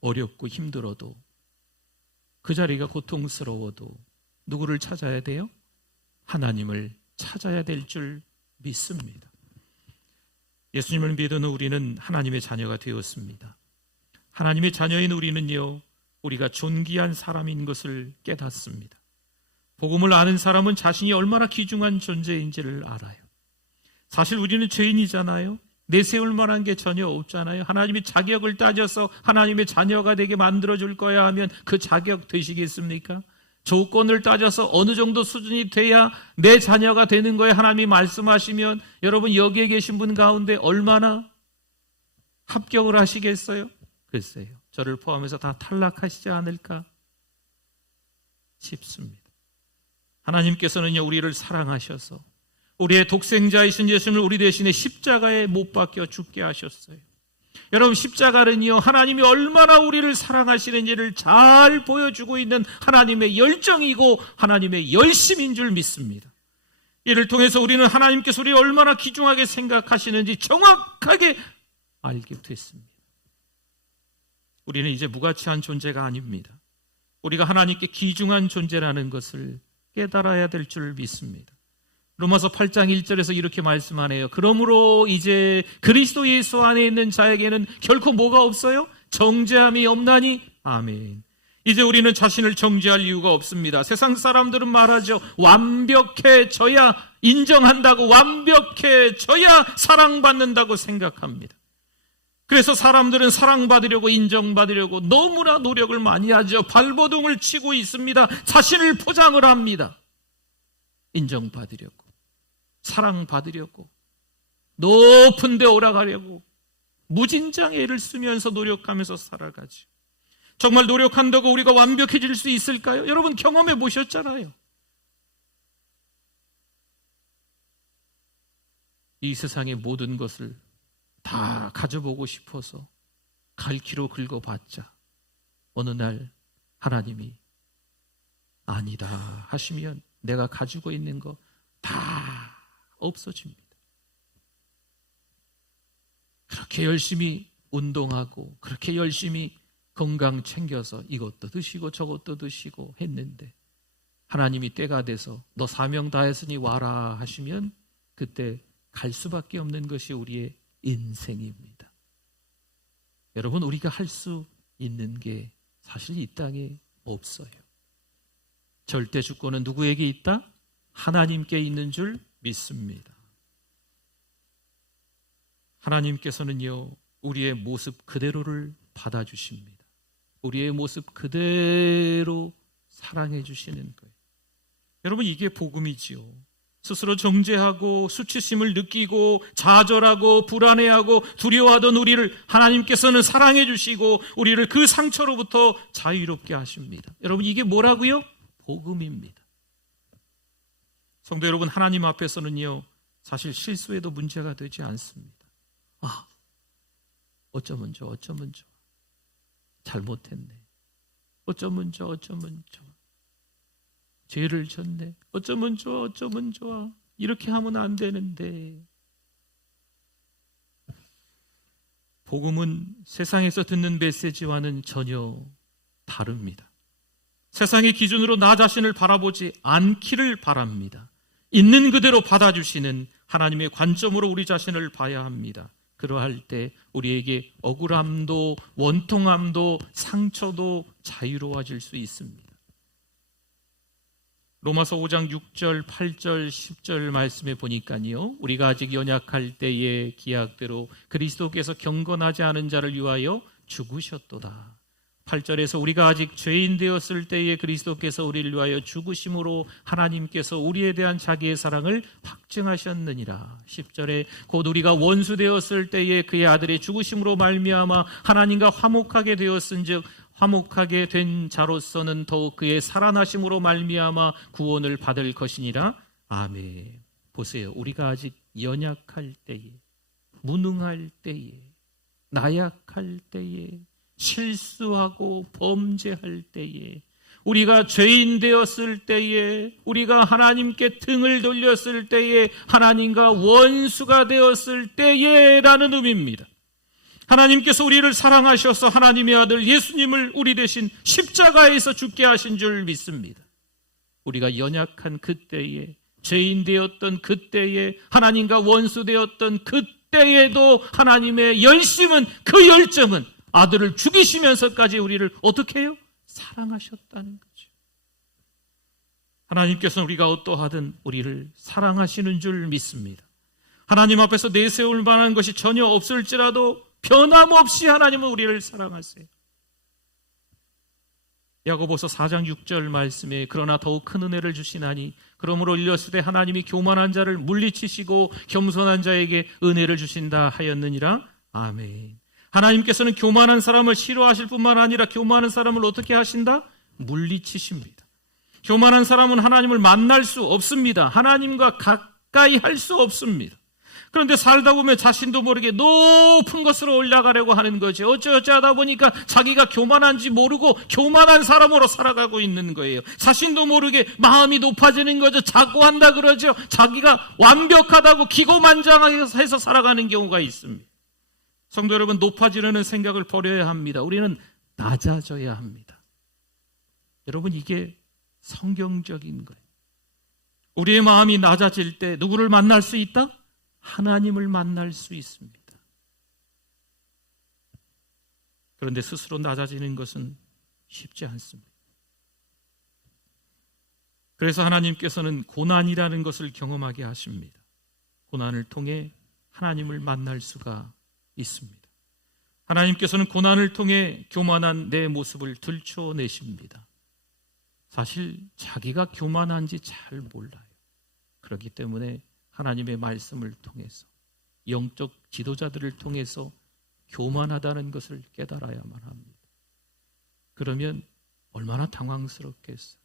어렵고 힘들어도 그 자리가 고통스러워도 누구를 찾아야 돼요? 하나님을 찾아야 될 줄 믿습니다. 예수님을 믿은 우리는 하나님의 자녀가 되었습니다. 하나님의 자녀인 우리는요, 우리가 존귀한 사람인 것을 깨닫습니다. 복음을 아는 사람은 자신이 얼마나 귀중한 존재인지를 알아요. 사실 우리는 죄인이잖아요. 내세울 만한 게 전혀 없잖아요. 하나님이 자격을 따져서 하나님의 자녀가 되게 만들어줄 거야 하면 그 자격 되시겠습니까? 조건을 따져서 어느 정도 수준이 돼야 내 자녀가 되는 거에 하나님이 말씀하시면 여러분 여기에 계신 분 가운데 얼마나 합격을 하시겠어요? 글쎄요. 저를 포함해서 다 탈락하시지 않을까 싶습니다. 하나님께서는요, 우리를 사랑하셔서 우리의 독생자이신 예수님을 우리 대신에 십자가에 못 박혀 죽게 하셨어요. 여러분, 십자가는요, 하나님이 얼마나 우리를 사랑하시는지를 잘 보여주고 있는 하나님의 열정이고 하나님의 열심인 줄 믿습니다. 이를 통해서 우리는 하나님께서 우리를 얼마나 귀중하게 생각하시는지 정확하게 알게 됐습니다. 우리는 이제 무가치한 존재가 아닙니다. 우리가 하나님께 귀중한 존재라는 것을 깨달아야 될 줄 믿습니다. 로마서 8장 1절에서 이렇게 말씀하네요. 그러므로 이제 그리스도 예수 안에 있는 자에게는 결코 뭐가 없어요? 정죄함이 없나니? 아멘. 이제 우리는 자신을 정죄할 이유가 없습니다. 세상 사람들은 말하죠. 완벽해져야 인정한다고, 완벽해져야 사랑받는다고 생각합니다. 그래서 사람들은 사랑받으려고, 인정받으려고 너무나 노력을 많이 하죠. 발버둥을 치고 있습니다. 자신을 포장을 합니다. 인정받으려고, 사랑받으려고, 높은 데 올라가려고 무진장 애를 쓰면서 노력하면서 살아가죠. 정말 노력한다고 우리가 완벽해질 수 있을까요? 여러분 경험해 보셨잖아요. 이 세상의 모든 것을 다 가져보고 싶어서 갈퀴로 긁어봤자 어느 날 하나님이 아니다 하시면 내가 가지고 있는 거 다 없어집니다. 그렇게 열심히 운동하고 그렇게 열심히 건강 챙겨서 이것도 드시고 저것도 드시고 했는데 하나님이 때가 돼서 너 사명 다했으니 와라 하시면 그때 갈 수밖에 없는 것이 우리의 인생입니다. 여러분, 우리가 할 수 있는 게 사실 이 땅에 없어요. 절대 주권은 누구에게 있다? 하나님께 있는 줄 믿습니다. 하나님께서는요, 우리의 모습 그대로를 받아주십니다. 우리의 모습 그대로 사랑해 주시는 거예요. 여러분, 이게 복음이지요. 스스로 정죄하고 수치심을 느끼고 좌절하고 불안해하고 두려워하던 우리를 하나님께서는 사랑해 주시고 우리를 그 상처로부터 자유롭게 하십니다. 여러분, 이게 뭐라고요? 복음입니다. 성도 여러분, 하나님 앞에서는요, 사실 실수해도 문제가 되지 않습니다. 어쩌면 좋아, 어쩌면 좋아. 잘못했네. 어쩌면 좋아, 어쩌면 좋아. 죄를 졌네. 어쩌면 좋아, 어쩌면 좋아. 이렇게 하면 안 되는데. 복음은 세상에서 듣는 메시지와는 전혀 다릅니다. 세상의 기준으로 나 자신을 바라보지 않기를 바랍니다. 있는 그대로 받아주시는 하나님의 관점으로 우리 자신을 봐야 합니다. 그러할 때 우리에게 억울함도 원통함도 상처도 자유로워질 수 있습니다. 로마서 5장 6절, 8절, 10절 말씀에 보니까요, 우리가 아직 연약할 때의 기약대로 그리스도께서 경건하지 않은 자를 위하여 죽으셨도다. 8절에서 우리가 아직 죄인 되었을 때에 그리스도께서 우리를 위하여 죽으심으로 하나님께서 우리에 대한 자기의 사랑을 확증하셨느니라. 10절에 곧 우리가 원수 되었을 때에 그의 아들의 죽으심으로 말미암아 하나님과 화목하게 되었은즉 화목하게 된 자로서는 더욱 그의 살아나심으로 말미암아 구원을 받을 것이니라. 아멘. 보세요. 우리가 아직 연약할 때에, 무능할 때에, 나약할 때에, 실수하고 범죄할 때에, 우리가 죄인 되었을 때에, 우리가 하나님께 등을 돌렸을 때에, 하나님과 원수가 되었을 때에라는 의미입니다. 하나님께서 우리를 사랑하셔서 하나님의 아들 예수님을 우리 대신 십자가에서 죽게 하신 줄 믿습니다. 우리가 연약한 그때에, 죄인 되었던 그때에, 하나님과 원수 되었던 그때에도 하나님의 열심은, 그 열정은 아들을 죽이시면서까지 우리를 어떻게 해요? 사랑하셨다는 거죠. 하나님께서는 우리가 어떠하든 우리를 사랑하시는 줄 믿습니다. 하나님 앞에서 내세울 만한 것이 전혀 없을지라도 변함없이 하나님은 우리를 사랑하세요. 야고보서 4장 6절 말씀에 그러나 더욱 큰 은혜를 주시나니 그러므로 일렀을 때 하나님이 교만한 자를 물리치시고 겸손한 자에게 은혜를 주신다 하였느니라. 아멘. 하나님께서는 교만한 사람을 싫어하실 뿐만 아니라 교만한 사람을 어떻게 하신다? 물리치십니다. 교만한 사람은 하나님을 만날 수 없습니다. 하나님과 가까이 할 수 없습니다. 그런데 살다 보면 자신도 모르게 높은 것으로 올라가려고 하는 거죠. 어쩌어쩌 하다 보니까 자기가 교만한지 모르고 교만한 사람으로 살아가고 있는 거예요. 자신도 모르게 마음이 높아지는 거죠. 자꾸 한다 그러죠. 자기가 완벽하다고 기고만장해서 살아가는 경우가 있습니다. 성도 여러분, 높아지려는 생각을 버려야 합니다. 우리는 낮아져야 합니다. 여러분, 이게 성경적인 거예요. 우리의 마음이 낮아질 때 누구를 만날 수 있다? 하나님을 만날 수 있습니다. 그런데 스스로 낮아지는 것은 쉽지 않습니다. 그래서 하나님께서는 고난이라는 것을 경험하게 하십니다. 고난을 통해 하나님을 만날 수가 있습니다. 하나님께서는 고난을 통해 교만한 내 모습을 들춰내십니다. 사실 자기가 교만한지 잘 몰라요. 그렇기 때문에 하나님의 말씀을 통해서, 영적 지도자들을 통해서 교만하다는 것을 깨달아야만 합니다. 그러면 얼마나 당황스럽겠어요.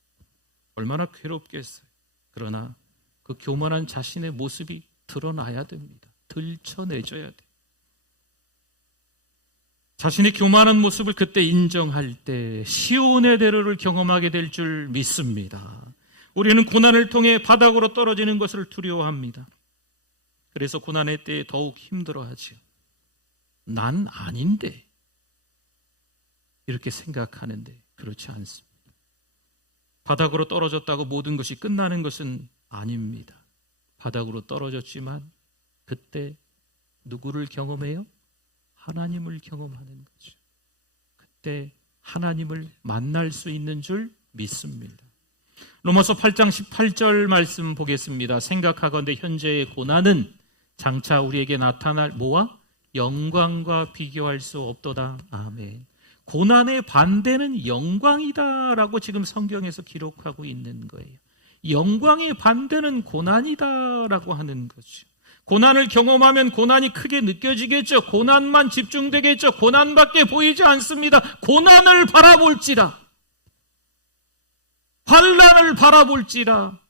얼마나 괴롭겠어요. 그러나 그 교만한 자신의 모습이 드러나야 됩니다. 들춰내줘야 돼요. 자신의 교만한 모습을 그때 인정할 때 시온의 대로를 경험하게 될 줄 믿습니다. 우리는 고난을 통해 바닥으로 떨어지는 것을 두려워합니다. 그래서 고난의 때에 더욱 힘들어하죠. 난 아닌데, 이렇게 생각하는데 그렇지 않습니다. 바닥으로 떨어졌다고 모든 것이 끝나는 것은 아닙니다. 바닥으로 떨어졌지만 그때 누구를 경험해요? 하나님을 경험하는 거죠. 그때 하나님을 만날 수 있는 줄 믿습니다. 로마서 8장 18절 말씀 보겠습니다. 생각하건대 현재의 고난은 장차 우리에게 나타날 뭐와? 영광과 비교할 수 없도다. 아멘. 고난의 반대는 영광이다라고 지금 성경에서 기록하고 있는 거예요. 영광의 반대는 고난이다라고 하는 거죠. 고난을 경험하면 고난이 크게 느껴지겠죠. 고난만 집중되겠죠. 고난밖에 보이지 않습니다. 고난을 바라볼지라, 환난을 바라볼지라,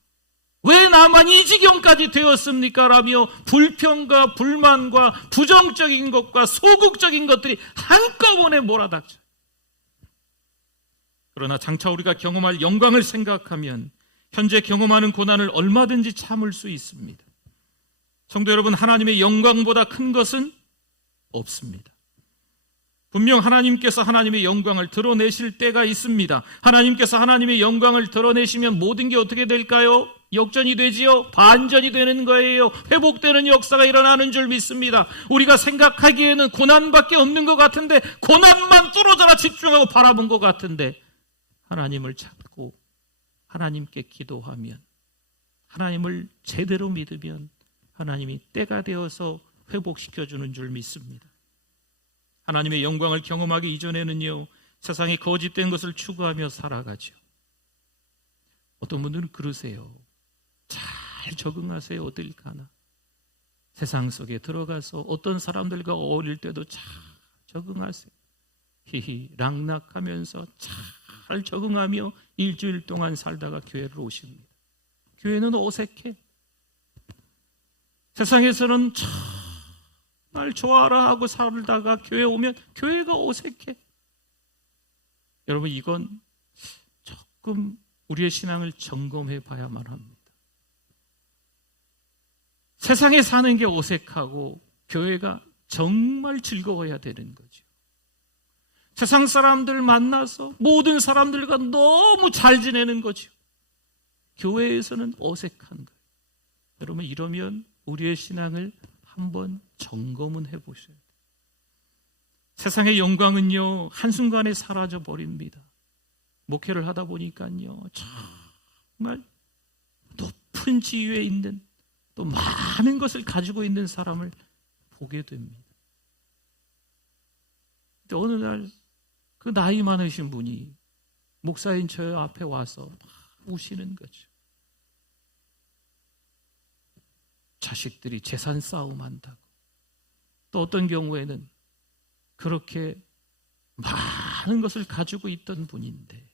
왜 나만 이 지경까지 되었습니까? 라며 불평과 불만과 부정적인 것과 소극적인 것들이 한꺼번에 몰아닥쳐요. 그러나 장차 우리가 경험할 영광을 생각하면 현재 경험하는 고난을 얼마든지 참을 수 있습니다. 성도 여러분, 하나님의 영광보다 큰 것은 없습니다. 분명 하나님께서 하나님의 영광을 드러내실 때가 있습니다. 하나님께서 하나님의 영광을 드러내시면 모든 게 어떻게 될까요? 역전이 되지요? 반전이 되는 거예요. 회복되는 역사가 일어나는 줄 믿습니다. 우리가 생각하기에는 고난밖에 없는 것 같은데, 고난만 뚫어져라 집중하고 바라본 것 같은데, 하나님을 찾고 하나님께 기도하면, 하나님을 제대로 믿으면 하나님이 때가 되어서 회복시켜주는 줄 믿습니다. 하나님의 영광을 경험하기 이전에는요, 세상에 거짓된 것을 추구하며 살아가죠. 어떤 분들은 그러세요. 잘 적응하세요. 어딜 가나. 세상 속에 들어가서 어떤 사람들과 어울릴 때도 잘 적응하세요. 히히 락락하면서 잘 적응하며 일주일 동안 살다가 교회를 오십니다. 교회는 어색해. 세상에서는 정말 좋아라 하고 살다가 교회 오면 교회가 어색해. 여러분, 이건 조금 우리의 신앙을 점검해 봐야만 합니다. 세상에 사는 게 어색하고 교회가 정말 즐거워야 되는 거죠. 세상 사람들 만나서 모든 사람들과 너무 잘 지내는 거죠. 교회에서는 어색한 거예요. 여러분, 이러면 우리의 신앙을 한번 점검은 해보셔야 돼요. 세상의 영광은요, 한순간에 사라져 버립니다. 목회를 하다 보니까요, 정말 높은 지위에 있는, 또 많은 것을 가지고 있는 사람을 보게 됩니다. 근데 어느 날 그 나이 많으신 분이 목사인 저 앞에 와서 막 우시는 거죠. 자식들이 재산 싸움 한다고. 또 어떤 경우에는 그렇게 많은 것을 가지고 있던 분인데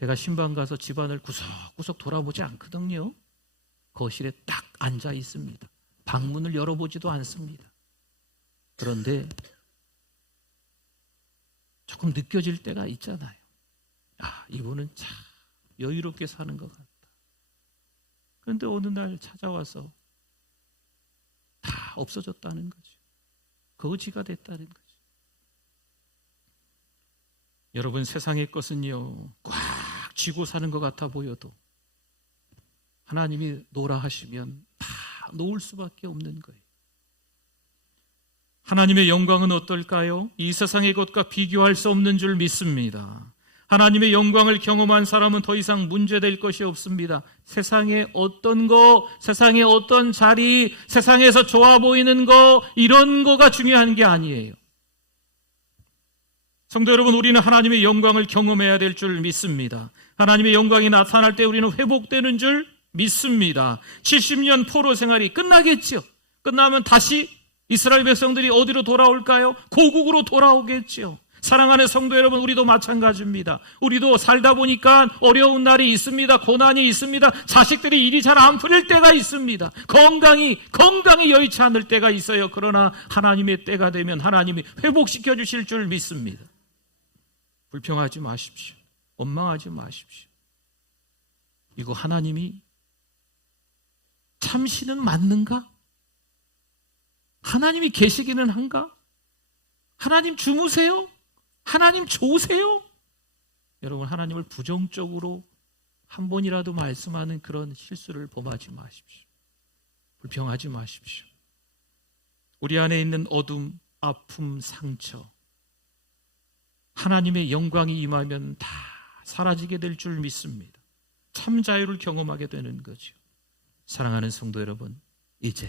제가 신방 가서 집안을 구석구석 돌아보지 않거든요. 거실에 딱 앉아 있습니다. 방문을 열어보지도 않습니다. 그런데 조금 느껴질 때가 있잖아요. 이분은 참 여유롭게 사는 것 같다. 그런데 어느 날 찾아와서 다 없어졌다는 거죠. 거지가 됐다는 거죠. 여러분, 세상의 것은요, 꽉 쥐고 사는 것 같아 보여도 하나님이 놓으라 하시면 다 놓을 수밖에 없는 거예요. 하나님의 영광은 어떨까요? 이 세상의 것과 비교할 수 없는 줄 믿습니다. 하나님의 영광을 경험한 사람은 더 이상 문제될 것이 없습니다. 세상의 어떤 거, 세상의 어떤 자리, 세상에서 좋아 보이는 거, 이런 거가 중요한 게 아니에요. 성도 여러분, 우리는 하나님의 영광을 경험해야 될 줄 믿습니다. 하나님의 영광이 나타날 때 우리는 회복되는 줄 믿습니다. 70년 포로 생활이 끝나겠죠. 끝나면 다시 이스라엘 백성들이 어디로 돌아올까요? 고국으로 돌아오겠죠. 사랑하는 성도 여러분, 우리도 마찬가지입니다. 우리도 살다 보니까 어려운 날이 있습니다. 고난이 있습니다. 자식들이 일이 잘 안 풀릴 때가 있습니다. 건강이 여의치 않을 때가 있어요. 그러나 하나님의 때가 되면 하나님이 회복시켜 주실 줄 믿습니다. 불평하지 마십시오. 원망하지 마십시오. 이거 하나님이 참시는 맞는가? 하나님이 계시기는 한가? 하나님 주무세요? 하나님 좋으세요? 여러분, 하나님을 부정적으로 한 번이라도 말씀하는 그런 실수를 범하지 마십시오. 불평하지 마십시오. 우리 안에 있는 어둠, 아픔, 상처, 하나님의 영광이 임하면 다 사라지게 될 줄 믿습니다. 참 자유를 경험하게 되는 거죠. 사랑하는 성도 여러분, 이제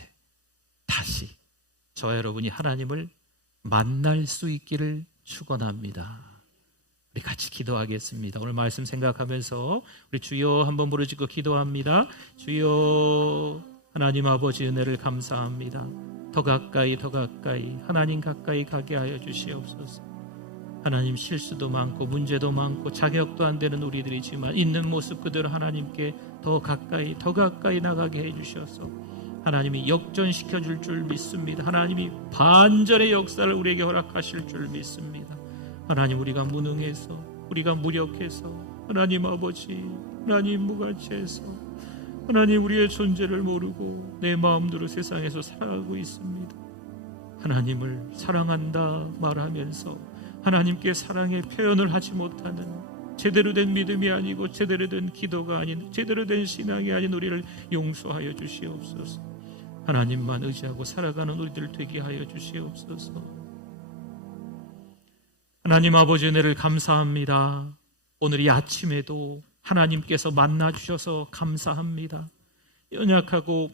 다시 저와 여러분이 하나님을 만날 수 있기를 축원합니다. 우리 같이 기도하겠습니다. 오늘 말씀 생각하면서 우리 주여 한번 부르짖고 기도합니다. 주여, 하나님 아버지 은혜를 감사합니다. 더 가까이 하나님 가까이 가게 하여 주시옵소서. 하나님, 실수도 많고 문제도 많고 자격도 안 되는 우리들이지만 있는 모습 그대로 하나님께 더 가까이 나가게 해 주셔서 하나님이 역전시켜 줄 줄 믿습니다. 하나님이 반전의 역사를 우리에게 허락하실 줄 믿습니다. 하나님, 우리가 무능해서, 우리가 무력해서, 하나님 아버지, 하나님 무가치해서, 하나님 우리의 존재를 모르고 내 마음대로 세상에서 살아가고 있습니다. 하나님을 사랑한다 말하면서 하나님께 사랑의 표현을 하지 못하는, 제대로 된 믿음이 아니고 제대로 된 기도가 아닌, 제대로 된 신앙이 아닌 우리를 용서하여 주시옵소서. 하나님만 의지하고 살아가는 우리들 되게 하여 주시옵소서. 하나님 아버지, 은혜를 감사합니다. 오늘 이 아침에도 하나님께서 만나 주셔서 감사합니다. 연약하고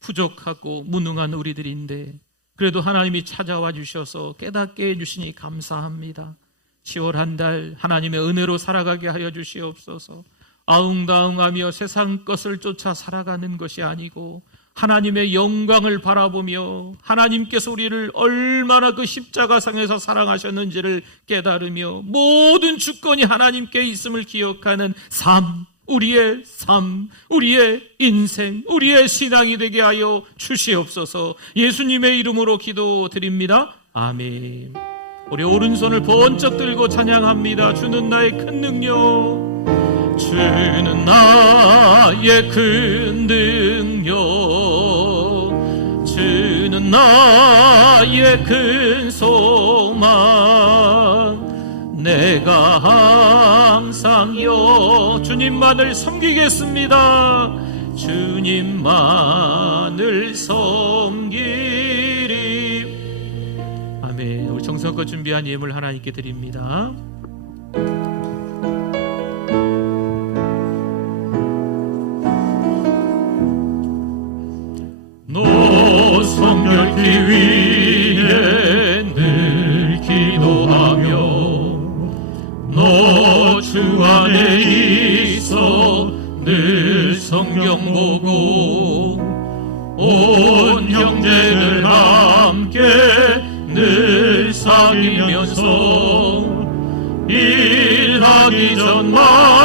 부족하고 무능한 우리들인데 그래도 하나님이 찾아와 주셔서 깨닫게 해주시니 감사합니다. 10월 한 달 하나님의 은혜로 살아가게 하여 주시옵소서. 아웅다웅하며 세상 것을 쫓아 살아가는 것이 아니고 하나님의 영광을 바라보며 하나님께서 우리를 얼마나 그 십자가상에서 사랑하셨는지를 깨달으며 모든 주권이 하나님께 있음을 기억하는 삶, 우리의 삶, 우리의 인생, 우리의 신앙이 되게 하여 주시옵소서. 예수님의 이름으로 기도드립니다. 아멘. 우리 오른손을 번쩍 들고 찬양합니다. 주는 나의 큰 능력, 주는 나의 큰 능력, 주는 나의 큰 소망. 내가 항상 주님만을 섬기겠습니다. 주님만을 섬기리. 아멘. 우리 정성껏 준비한 예물 하나님께 드립니다. 너 성결케 위해 늘 기도하며 너 주 안에 있어 늘 성경 보고 온 형제들 함께 늘 사귀면서 일하기 전만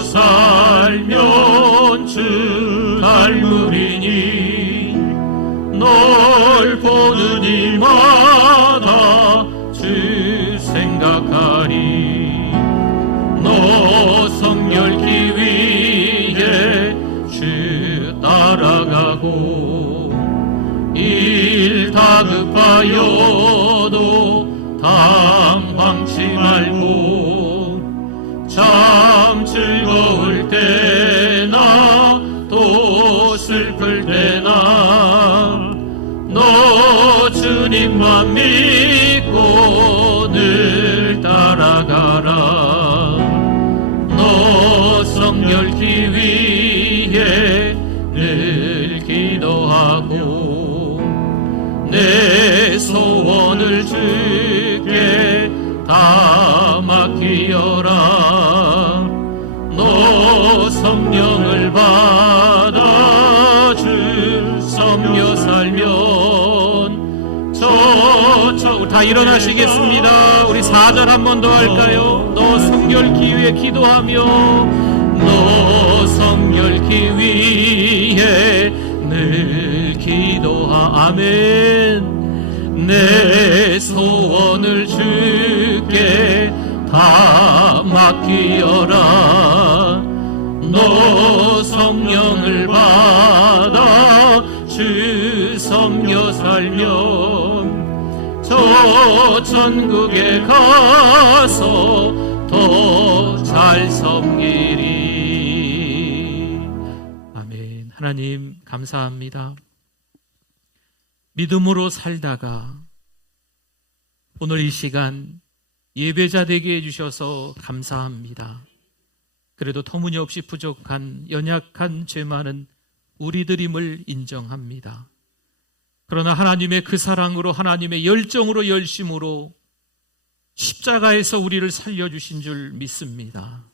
살면 주 닮으리니 널 보는 일마다 주 생각하리 너 성결기 위해 주 따라가고 일 다급하여도 당황치 말고 참 즐거울 때나 또 슬플 때나 너 주님만 믿고 늘 따라가라 너 성결기 위해 늘 기도하고 내 소원을 주께 다 맡기어라 너 성령을 받아 주 섬겨 살면 저쪽 다 일어나시겠습니다. 우리 4절 한 번 더 할까요? 너 성결기 위해 기도하며 너 성결기 위해 늘 아멘 내 소원을 주께 다 맡기어라 너 성령을 받아 주 섬겨 살면 저 천국에 가서 더 잘 섬기리. 아멘. 하나님 감사합니다. 믿음으로 살다가 오늘 이 시간 예배자 되게 해주셔서 감사합니다. 그래도 터무니없이 부족한 연약한 죄 많은 우리들임을 인정합니다. 그러나 하나님의 그 사랑으로 하나님의 열정으로 열심으로 십자가에서 우리를 살려주신 줄 믿습니다.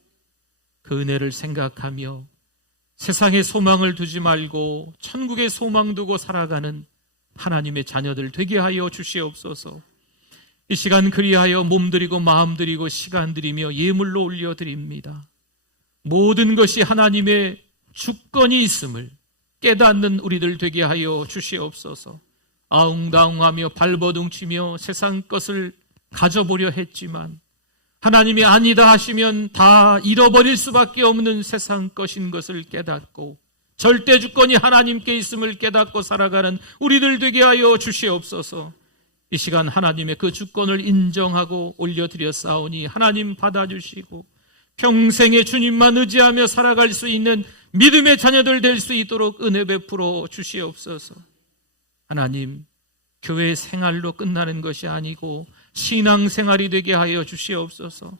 그 은혜를 생각하며 세상에 소망을 두지 말고 천국에 소망 두고 살아가는 하나님의 자녀들 되게 하여 주시옵소서. 이 시간 그리하여 몸드리고 마음드리고 시간드리며 예물로 올려드립니다. 모든 것이 하나님의 주권이 있음을 깨닫는 우리들 되게 하여 주시옵소서. 아웅다웅하며 발버둥치며 세상 것을 가져보려 했지만 하나님이 아니다 하시면 다 잃어버릴 수밖에 없는 세상 것인 것을 깨닫고 절대 주권이 하나님께 있음을 깨닫고 살아가는 우리들 되게 하여 주시옵소서. 이 시간 하나님의 그 주권을 인정하고 올려드렸사오니 하나님 받아주시고 평생에 주님만 의지하며 살아갈 수 있는 믿음의 자녀들 될 수 있도록 은혜 베풀어 주시옵소서. 하나님, 교회 생활로 끝나는 것이 아니고 신앙생활이 되게 하여 주시옵소서.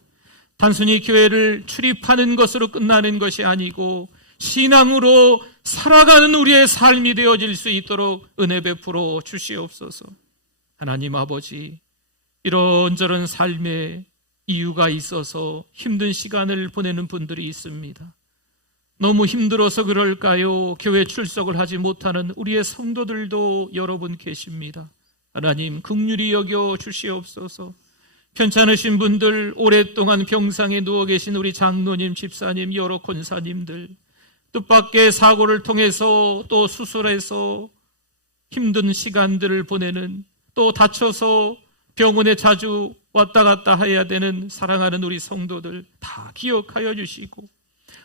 단순히 교회를 출입하는 것으로 끝나는 것이 아니고 신앙으로 살아가는 우리의 삶이 되어질 수 있도록 은혜 베풀어 주시옵소서. 하나님 아버지, 이런저런 삶에 이유가 있어서 힘든 시간을 보내는 분들이 있습니다. 너무 힘들어서 그럴까요? 교회 출석을 하지 못하는 우리의 성도들도 여러분 계십니다. 하나님 긍휼히 여겨 주시옵소서. 편찮으신 분들, 오랫동안 병상에 누워 계신 우리 장로님, 집사님, 여러 권사님들, 뜻밖의 사고를 통해서 또 수술해서 힘든 시간들을 보내는, 또 다쳐서 병원에 자주 왔다 갔다 해야 되는 사랑하는 우리 성도들 다 기억하여 주시고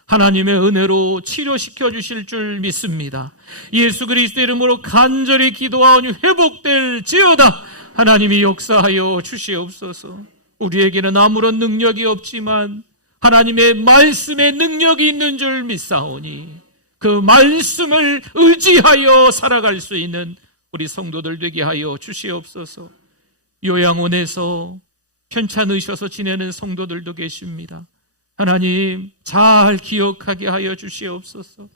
하나님의 은혜로 치료시켜 주실 줄 믿습니다. 예수 그리스도 이름으로 간절히 기도하오니 회복될지어다. 하나님이 역사하여 주시옵소서. 우리에게는 아무런 능력이 없지만 하나님의 말씀에 능력이 있는 줄 믿사오니 그 말씀을 의지하여 살아갈 수 있는 우리 성도들 되게 하여 주시옵소서. 요양원에서 편찮으셔서 지내는 성도들도 계십니다. 하나님 잘 기억하게 하여 주시옵소서.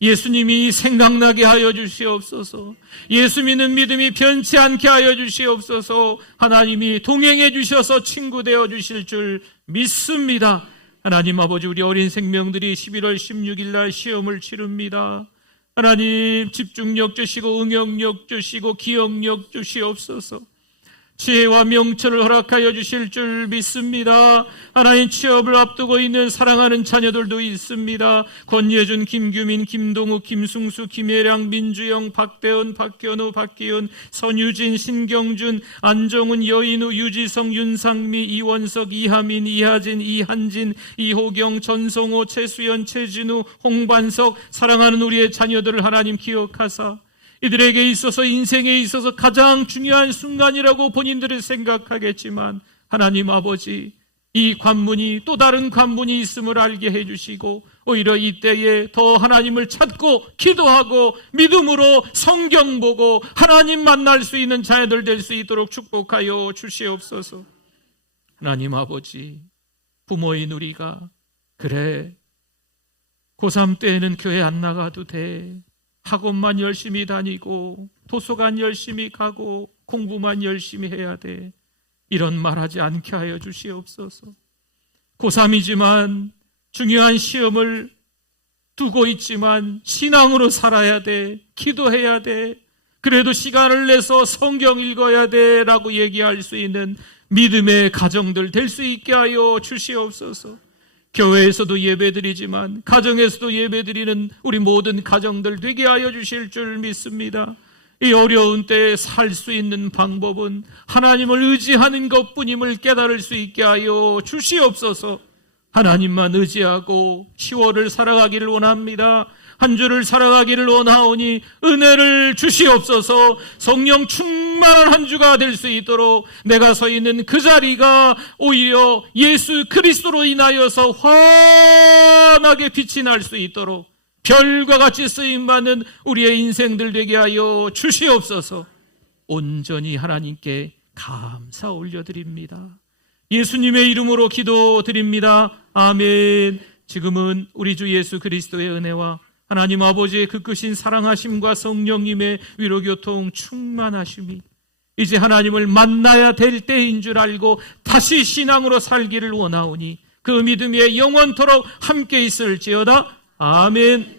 예수님이 생각나게 하여 주시옵소서. 예수 믿는 믿음이 변치 않게 하여 주시옵소서. 하나님이 동행해 주셔서 친구 되어 주실 줄 믿습니다. 하나님 아버지, 우리 어린 생명들이 11월 16일 날 시험을 치릅니다. 하나님 집중력 주시고 응용력 주시고 기억력 주시옵소서. 지혜와 명철을 허락하여 주실 줄 믿습니다. 하나님, 취업을 앞두고 있는 사랑하는 자녀들도 있습니다. 권예준, 김규민, 김동욱, 김승수, 김혜량, 민주영, 박대원, 박현우, 박기훈, 선유진, 신경준, 안정은, 여인우, 유지성, 윤상미, 이원석, 이하민, 이하진, 이한진, 이호경, 전성호, 최수연, 최진우, 홍반석, 사랑하는 우리의 자녀들을 하나님 기억하사 이들에게 있어서, 인생에 있어서 가장 중요한 순간이라고 본인들은 생각하겠지만, 하나님 아버지, 이 관문이 또 다른 관문이 있음을 알게 해주시고, 오히려 이때에 더 하나님을 찾고 기도하고 믿음으로 성경 보고 하나님 만날 수 있는 자녀들 될 수 있도록 축복하여 주시옵소서. 하나님 아버지, 부모인 우리가 그래, 고3 때에는 교회 안 나가도 돼, 학원만 열심히 다니고 도서관 열심히 가고 공부만 열심히 해야 돼, 이런 말하지 않게 하여 주시옵소서. 고3이지만 중요한 시험을 두고 있지만 신앙으로 살아야 돼, 기도해야 돼, 그래도 시간을 내서 성경 읽어야 돼 라고 얘기할 수 있는 믿음의 가정들 될 수 있게 하여 주시옵소서. 교회에서도 예배드리지만 가정에서도 예배드리는 우리 모든 가정들 되게 하여 주실 줄 믿습니다. 이 어려운 때에 살 수 있는 방법은 하나님을 의지하는 것뿐임을 깨달을 수 있게 하여 주시옵소서. 하나님만 의지하고 10월을 살아가기를 원합니다. 한 주를 살아가기를 원하오니 은혜를 주시옵소서. 성령 충만한 한 주가 될 수 있도록 내가 서 있는 그 자리가 오히려 예수 그리스도로 인하여서 환하게 빛이 날 수 있도록 별과 같이 쓰임받는 우리의 인생들 되게 하여 주시옵소서. 온전히 하나님께 감사 올려드립니다. 예수님의 이름으로 기도드립니다. 아멘. 지금은 우리 주 예수 그리스도의 은혜와 하나님 아버지의 그 크신 사랑하심과 성령님의 위로교통 충만하심이 이제 하나님을 만나야 될 때인 줄 알고 다시 신앙으로 살기를 원하오니 그 믿음이 영원토록 함께 있을지어다. 아멘.